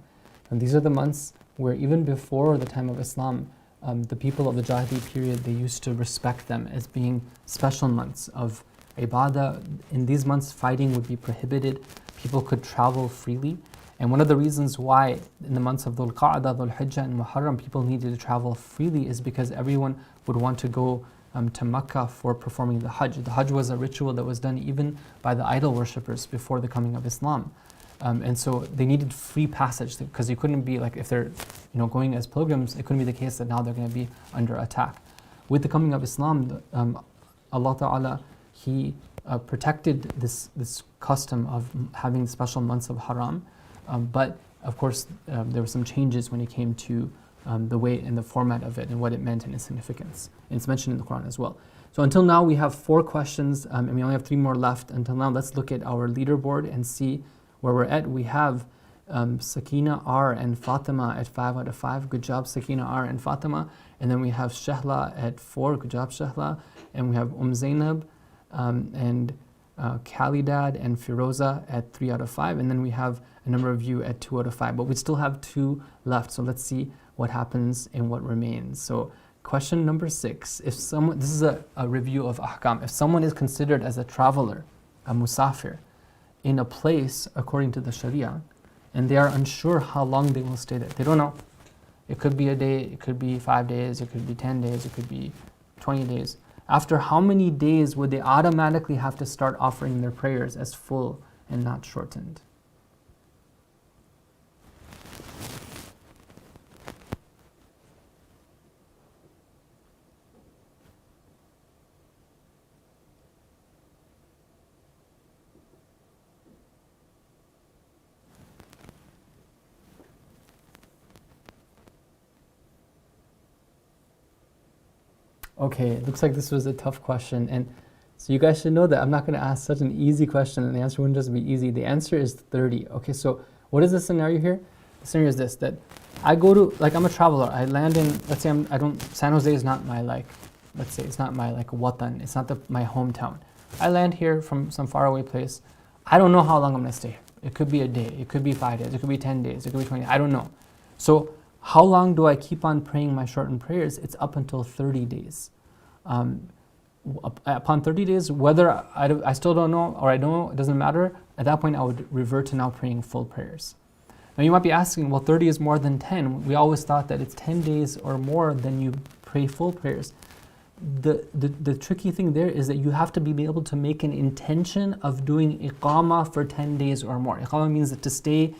And these are the months where even before the time of Islam, the people of the Jahili period, they used to respect them as being special months of ibadah. In these months, fighting would be prohibited. People could travel freely. And one of the reasons why in the months of Dhul Qa'dah, Dhul Hijjah, and Muharram, people needed to travel freely is because everyone would want to go to Mecca for performing the Hajj. The Hajj was a ritual that was done even by the idol worshippers before the coming of Islam. And so they needed free passage, because you couldn't be like, if they're going as pilgrims, it couldn't be the case that now they're going to be under attack. With the coming of Islam, Allah Ta'ala, He protected this custom of having special months of haram. But of course, there were some changes when it came to the way and the format of it and what it meant and its significance. And it's mentioned in the Quran as well. So until now, we have 4 questions, and we only have 3 more left. Until now, let's look at our leaderboard and see where we're at. We have Sakina R and Fatima at 5 out of 5. Good job, Sakina R and Fatima. And then we have Shahla at 4. Good job, Shahla. And we have Zainab and Khalidad and Firoza at 3 out of 5. And then we have a number of you at 2 out of 5. But we still have 2 left. So let's see what happens and what remains. So question number 6. If someone, this is a review of ahkam. If someone is considered as a traveler, a musafir in a place according to the Sharia, and they are unsure how long they will stay there. They don't know. It could be a day, it could be 5 days, it could be 10 days, it could be 20 days. After how many days would they automatically have to start offering their prayers as full and not shortened? Okay, it looks like this was a tough question, and so you guys should know that I'm not going to ask such an easy question and the answer wouldn't just be easy. The answer is 30. Okay, so what is the scenario here? The scenario is this, that I go to, like, I'm a traveler, I land in, let's say San Jose is not my, like, let's say it's not my, like, watan, it's not my hometown. I land here from some faraway place. I don't know how long I'm going to stay here. It could be a day, it could be 5 days, it could be 10 days, it could be 20, I don't know. So how long do I keep on praying my shortened prayers? It's up until 30 days. Upon 30 days, whether I still don't know or I don't know, it doesn't matter. At that point, I would revert to now praying full prayers. Now you might be asking, well, 30 is more than 10. We always thought that it's 10 days or more than you pray full prayers. The tricky thing there is that you have to be able to make an intention of doing iqamah for 10 days or more. Iqamah means that to stay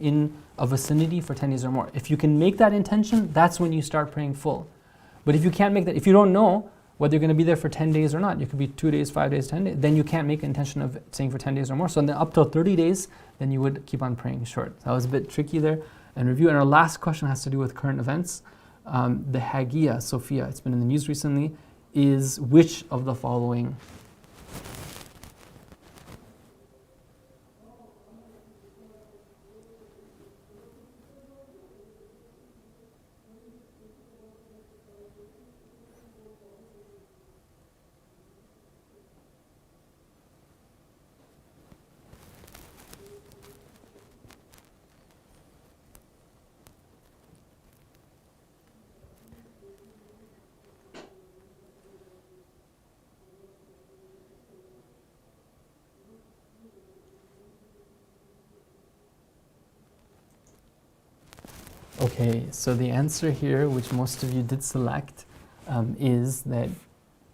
in a vicinity for 10 days or more. If you can make that intention, that's when you start praying full. But if you can't make that, if you don't know whether you're going to be there for 10 days or not, you could be 2 days, 5 days, 10 days, then you can't make an intention of staying for 10 days or more. So then up till 30 days, then you would keep on praying short. That was a bit tricky there. And review. And our last question has to do with current events. The Hagia Sophia, it's been in the news recently, is which of the following? Okay, so the answer here, which most of you did select, is that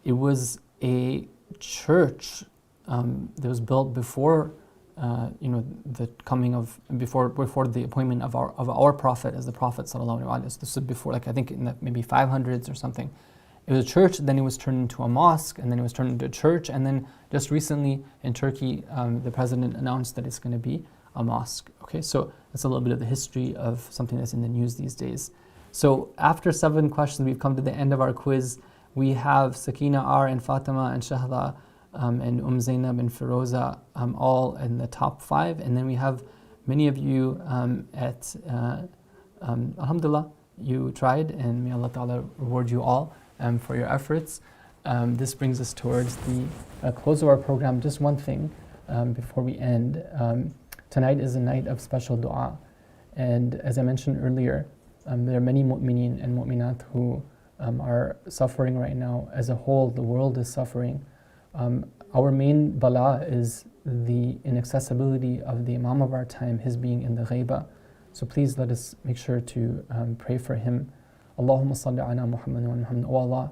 it was a church that was built before, the coming of before the appointment of our prophet as the prophet sallallahu alaihi wasallam. This was before, like I think in the maybe 500s or something. It was a church, then it was turned into a mosque, and then it was turned into a church, and then just recently in Turkey, the president announced that it's going to be a mosque. Okay, so that's a little bit of the history of something that's in the news these days. So after 7 questions, we've come to the end of our quiz. We have Sakina R and Fatima and Shahla and Zainab and Firoza all in the top 5, and then we have many of you at Alhamdulillah, you tried, and may Allah Ta'ala reward you all for your efforts. This brings us towards the close of our program. Just one thing before we end. Tonight is a night of special dua, and as I mentioned earlier, there are many mu'mineen and mu'minat who are suffering right now. As a whole, the world is suffering. Our main bala is the inaccessibility of the Imam of our time, his being in the ghaiba. So please let us make sure to pray for him. Allahumma salli ala Muhammad wa Muhammad. O Allah,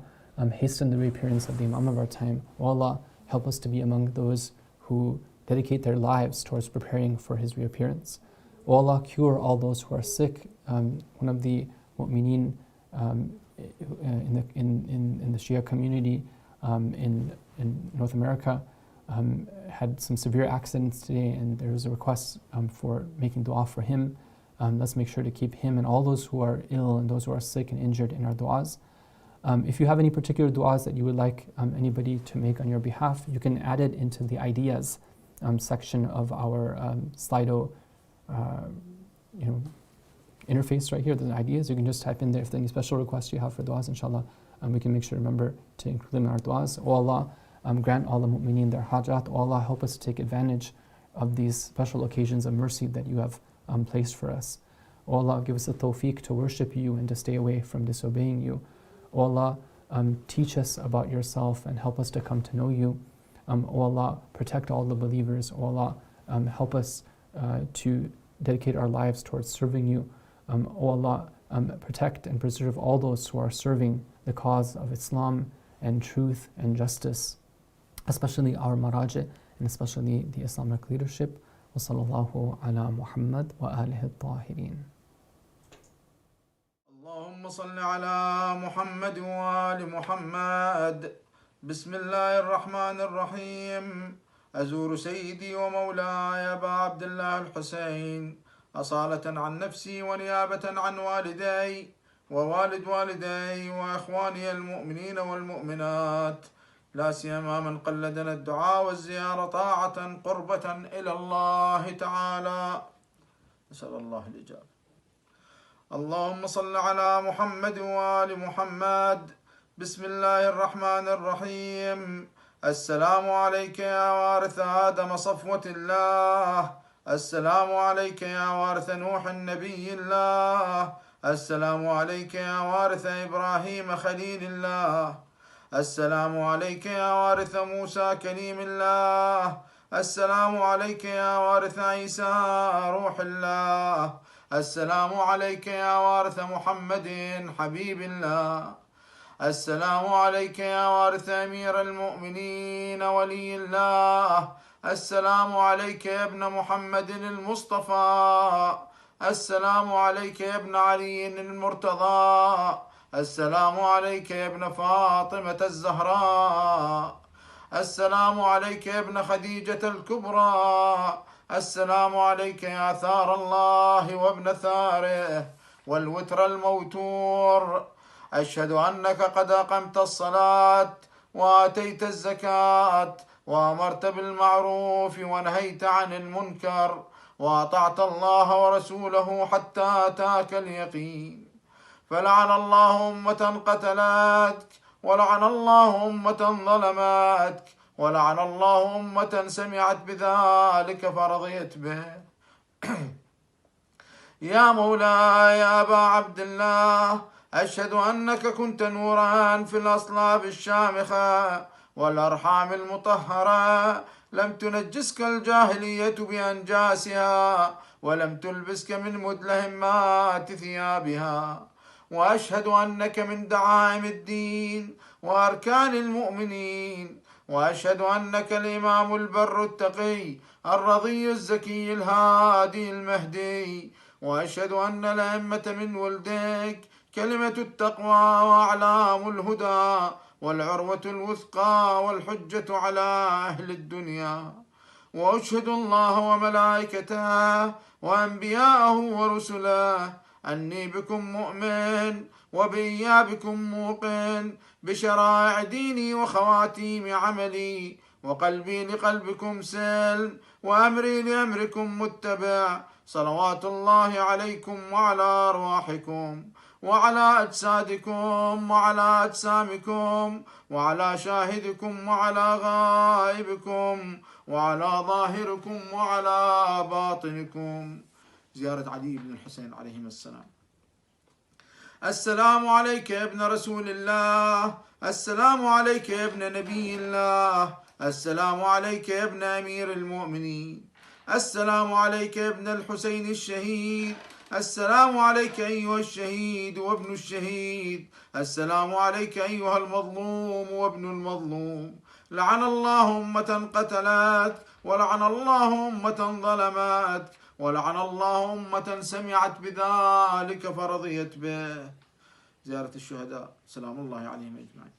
hasten the reappearance of the Imam of our time. O Allah, help us to be among those who dedicate their lives towards preparing for his reappearance. O Allah, cure all those who are sick. One of the mu'mineen in the Shia community in North America had some severe accidents today, and there was a request for making dua for him. Let's make sure to keep him and all those who are ill and those who are sick and injured in our duas. If you have any particular duas that you would like anybody to make on your behalf, you can add it into the ideas section of our Slido interface right here. There's ideas. You can just type in there if there's any special requests you have for duas, inshallah. We can make sure to remember to include them in our duas. O Allah, grant all the mu'mineen their hajat. O Allah, help us to take advantage of these special occasions of mercy that you have placed for us. O Allah, give us the tawfiq to worship you and to stay away from disobeying you. O Allah, teach us about yourself and help us to come to know you. O Allah, protect all the believers. O Allah, help us to dedicate our lives towards serving you. O Allah, protect and preserve all those who are serving the cause of Islam and truth and justice, especially our maraji and especially the Islamic leadership. Wa sallallahu ala Muhammad wa alihi al-tahirin. اللهم صل على محمد وآل محمد. بسم الله الرحمن الرحيم. أزور سيدي ومولاي أبا عبد الله الحسين أصالة عن نفسي ونيابة عن والدي ووالد والدي وإخواني المؤمنين والمؤمنات، لا سيما من قلدنا الدعاء والزيارة طاعة قربة إلى الله تعالى. نسأل الله الإجابة. اللهم صل على محمد وآل محمد. بسم الله الرحمن الرحيم. السلام عليك يا وارث آدم صفوة الله. السلام عليك يا وارث نوح النبي الله. السلام عليك يا وارث إبراهيم خليل الله. السلام عليك يا وارث موسى كليم الله. السلام عليك يا وارث عيسى روح الله. السلام عليك يا وارث محمد حبيب الله. السلام عليك يا وارث أمير المؤمنين ولي الله. السلام عليك يا ابن محمد المصطفى. السلام عليك يا ابن علي المرتضى. السلام عليك يا ابن فاطمة الزهراء. السلام عليك يا ابن خديجة الكبرى. السلام عليك يا ثار الله وابن ثاره والوتر الموتور. أشهد أنك قد أقمت الصلاة وآتيت الزكاة وأمرت بالمعروف ونهيت عن المنكر وأطعت الله ورسوله حتى أتاك اليقين. فلعن الله أمة قتلتك، ولعن الله أمة ظلمتك، ولعن الله أمة سمعت بذلك فرضيت به. يا مولاي يا أبا عبد الله، أشهد أنك كنت نورا في الأصلاب الشامخة والأرحام المطهرة، لم تنجسك الجاهلية بأنجاسها ولم تلبسك من مدلهمات ثيابها. وأشهد أنك من دعائم الدين وأركان المؤمنين. وأشهد أنك الإمام البر التقي الرضي الزكي الهادي المهدي. وأشهد أن الأئمة من ولدك كلمة التقوى وأعلام الهدى والعروة الوثقى والحجة على أهل الدنيا. وأشهد الله وملائكته وأنبياءه ورسله أني بكم مؤمن وبإيابكم موقن بشرائع ديني وخواتيم عملي، وقلبي لقلبكم سلم وأمري لأمركم متبع. صلوات الله عليكم وعلى أرواحكم وعلى أجسادكم وعلى أجسامكم وعلى شاهدكم وعلى غائبكم وعلى ظاهركم وعلى باطنكم. زيارة علي بن الحسين عليهما السلام. السلام عليك يا ابن رسول الله. السلام عليك يا ابن نبي الله. السلام عليك يا ابن أمير المؤمنين. السلام عليك يا ابن الحسين الشهيد. السلام عليك أيها الشهيد وابن الشهيد. السلام عليك أيها المظلوم وابن المظلوم. لعن الله أمة قتلت، ولعن الله أمة ظلمت، ولعن الله أمة سمعت بذلك فرضيت به. زيارة الشهداء سلام الله عليهم أجمعين.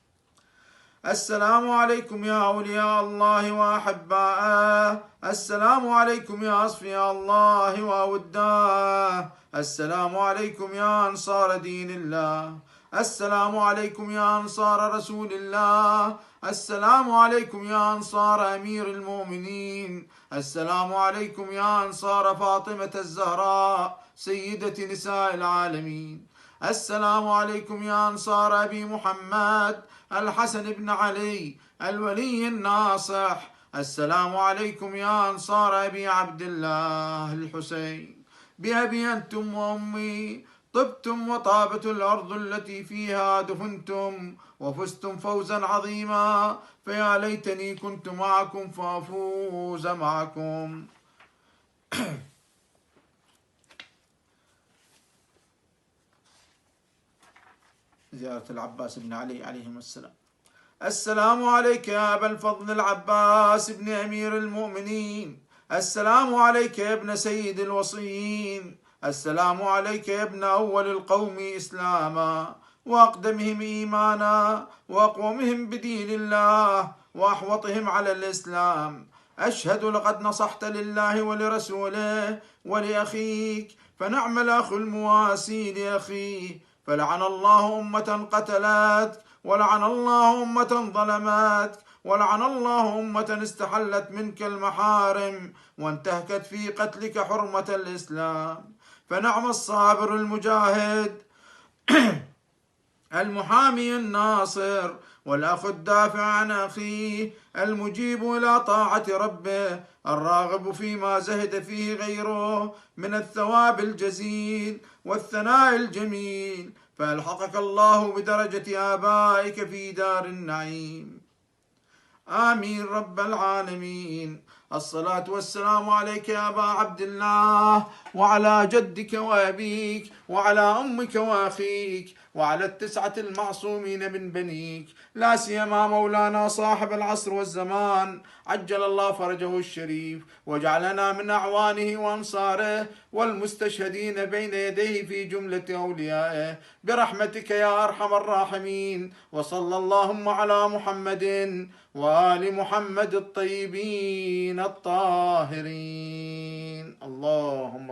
السلام عليكم يا أولياء الله وأحباءه. السلام عليكم يا أصفياء الله وأوداه. السلام عليكم يا أنصار دين الله. السلام عليكم يا أنصار رسول الله. السلام عليكم يا أنصار أمير المؤمنين. السلام عليكم يا أنصار فاطمة الزهراء سيدة نساء العالمين. السلام عليكم يا أنصار أبي محمد الحسن بن علي الولي الناصح. السلام عليكم يا أنصار أبي عبد الله الحسين. بأبي أنتم وأمي طبتم وطابت الأرض التي فيها دفنتم وفزتم فوزا عظيما، فيا ليتني كنت معكم فأفوز معكم. زيارة العباس بن علي عليهم السلام. السلام عليك يا أبا الفضل العباس بن أمير المؤمنين. السلام عليك يا ابن سيد الوصيين. السلام عليك يا ابن أول القوم إسلاما وأقدمهم إيمانا وأقومهم بدين الله وأحوطهم على الإسلام. أشهد لقد نصحت لله ولرسوله ولأخيك، فنعم الأخ المواسي لأخيه. فلعن الله أمة قتلتك، ولعن الله أمة ظلمتك، ولعن الله أمة استحلت منك المحارم وانتهكت في قتلك حرمة الإسلام. فنعم الصابر المجاهد المحامي الناصر والأخ الدافع عن أخيه المجيب إلى طاعة ربه الراغب فيما زهد فيه غيره من الثواب الجزيل والثناء الجميل، فألحقك الله بدرجة آبائك في دار النعيم. آمين رب العالمين. الصلاة والسلام عليك يا أبا عبد الله، وعلى جدك وأبيك، وعلى أمك وأخيك، وعلى التسعة المعصومين من بنيك، لا سيما مولانا صاحب العصر والزمان عجل الله فرجه الشريف، وجعلنا من أعوانه وأنصاره والمستشهدين بين يديه في جملة أوليائه برحمتك يا أرحم الراحمين. وصلى اللهم على محمد وآل محمد الطيبين الطاهرين. اللهم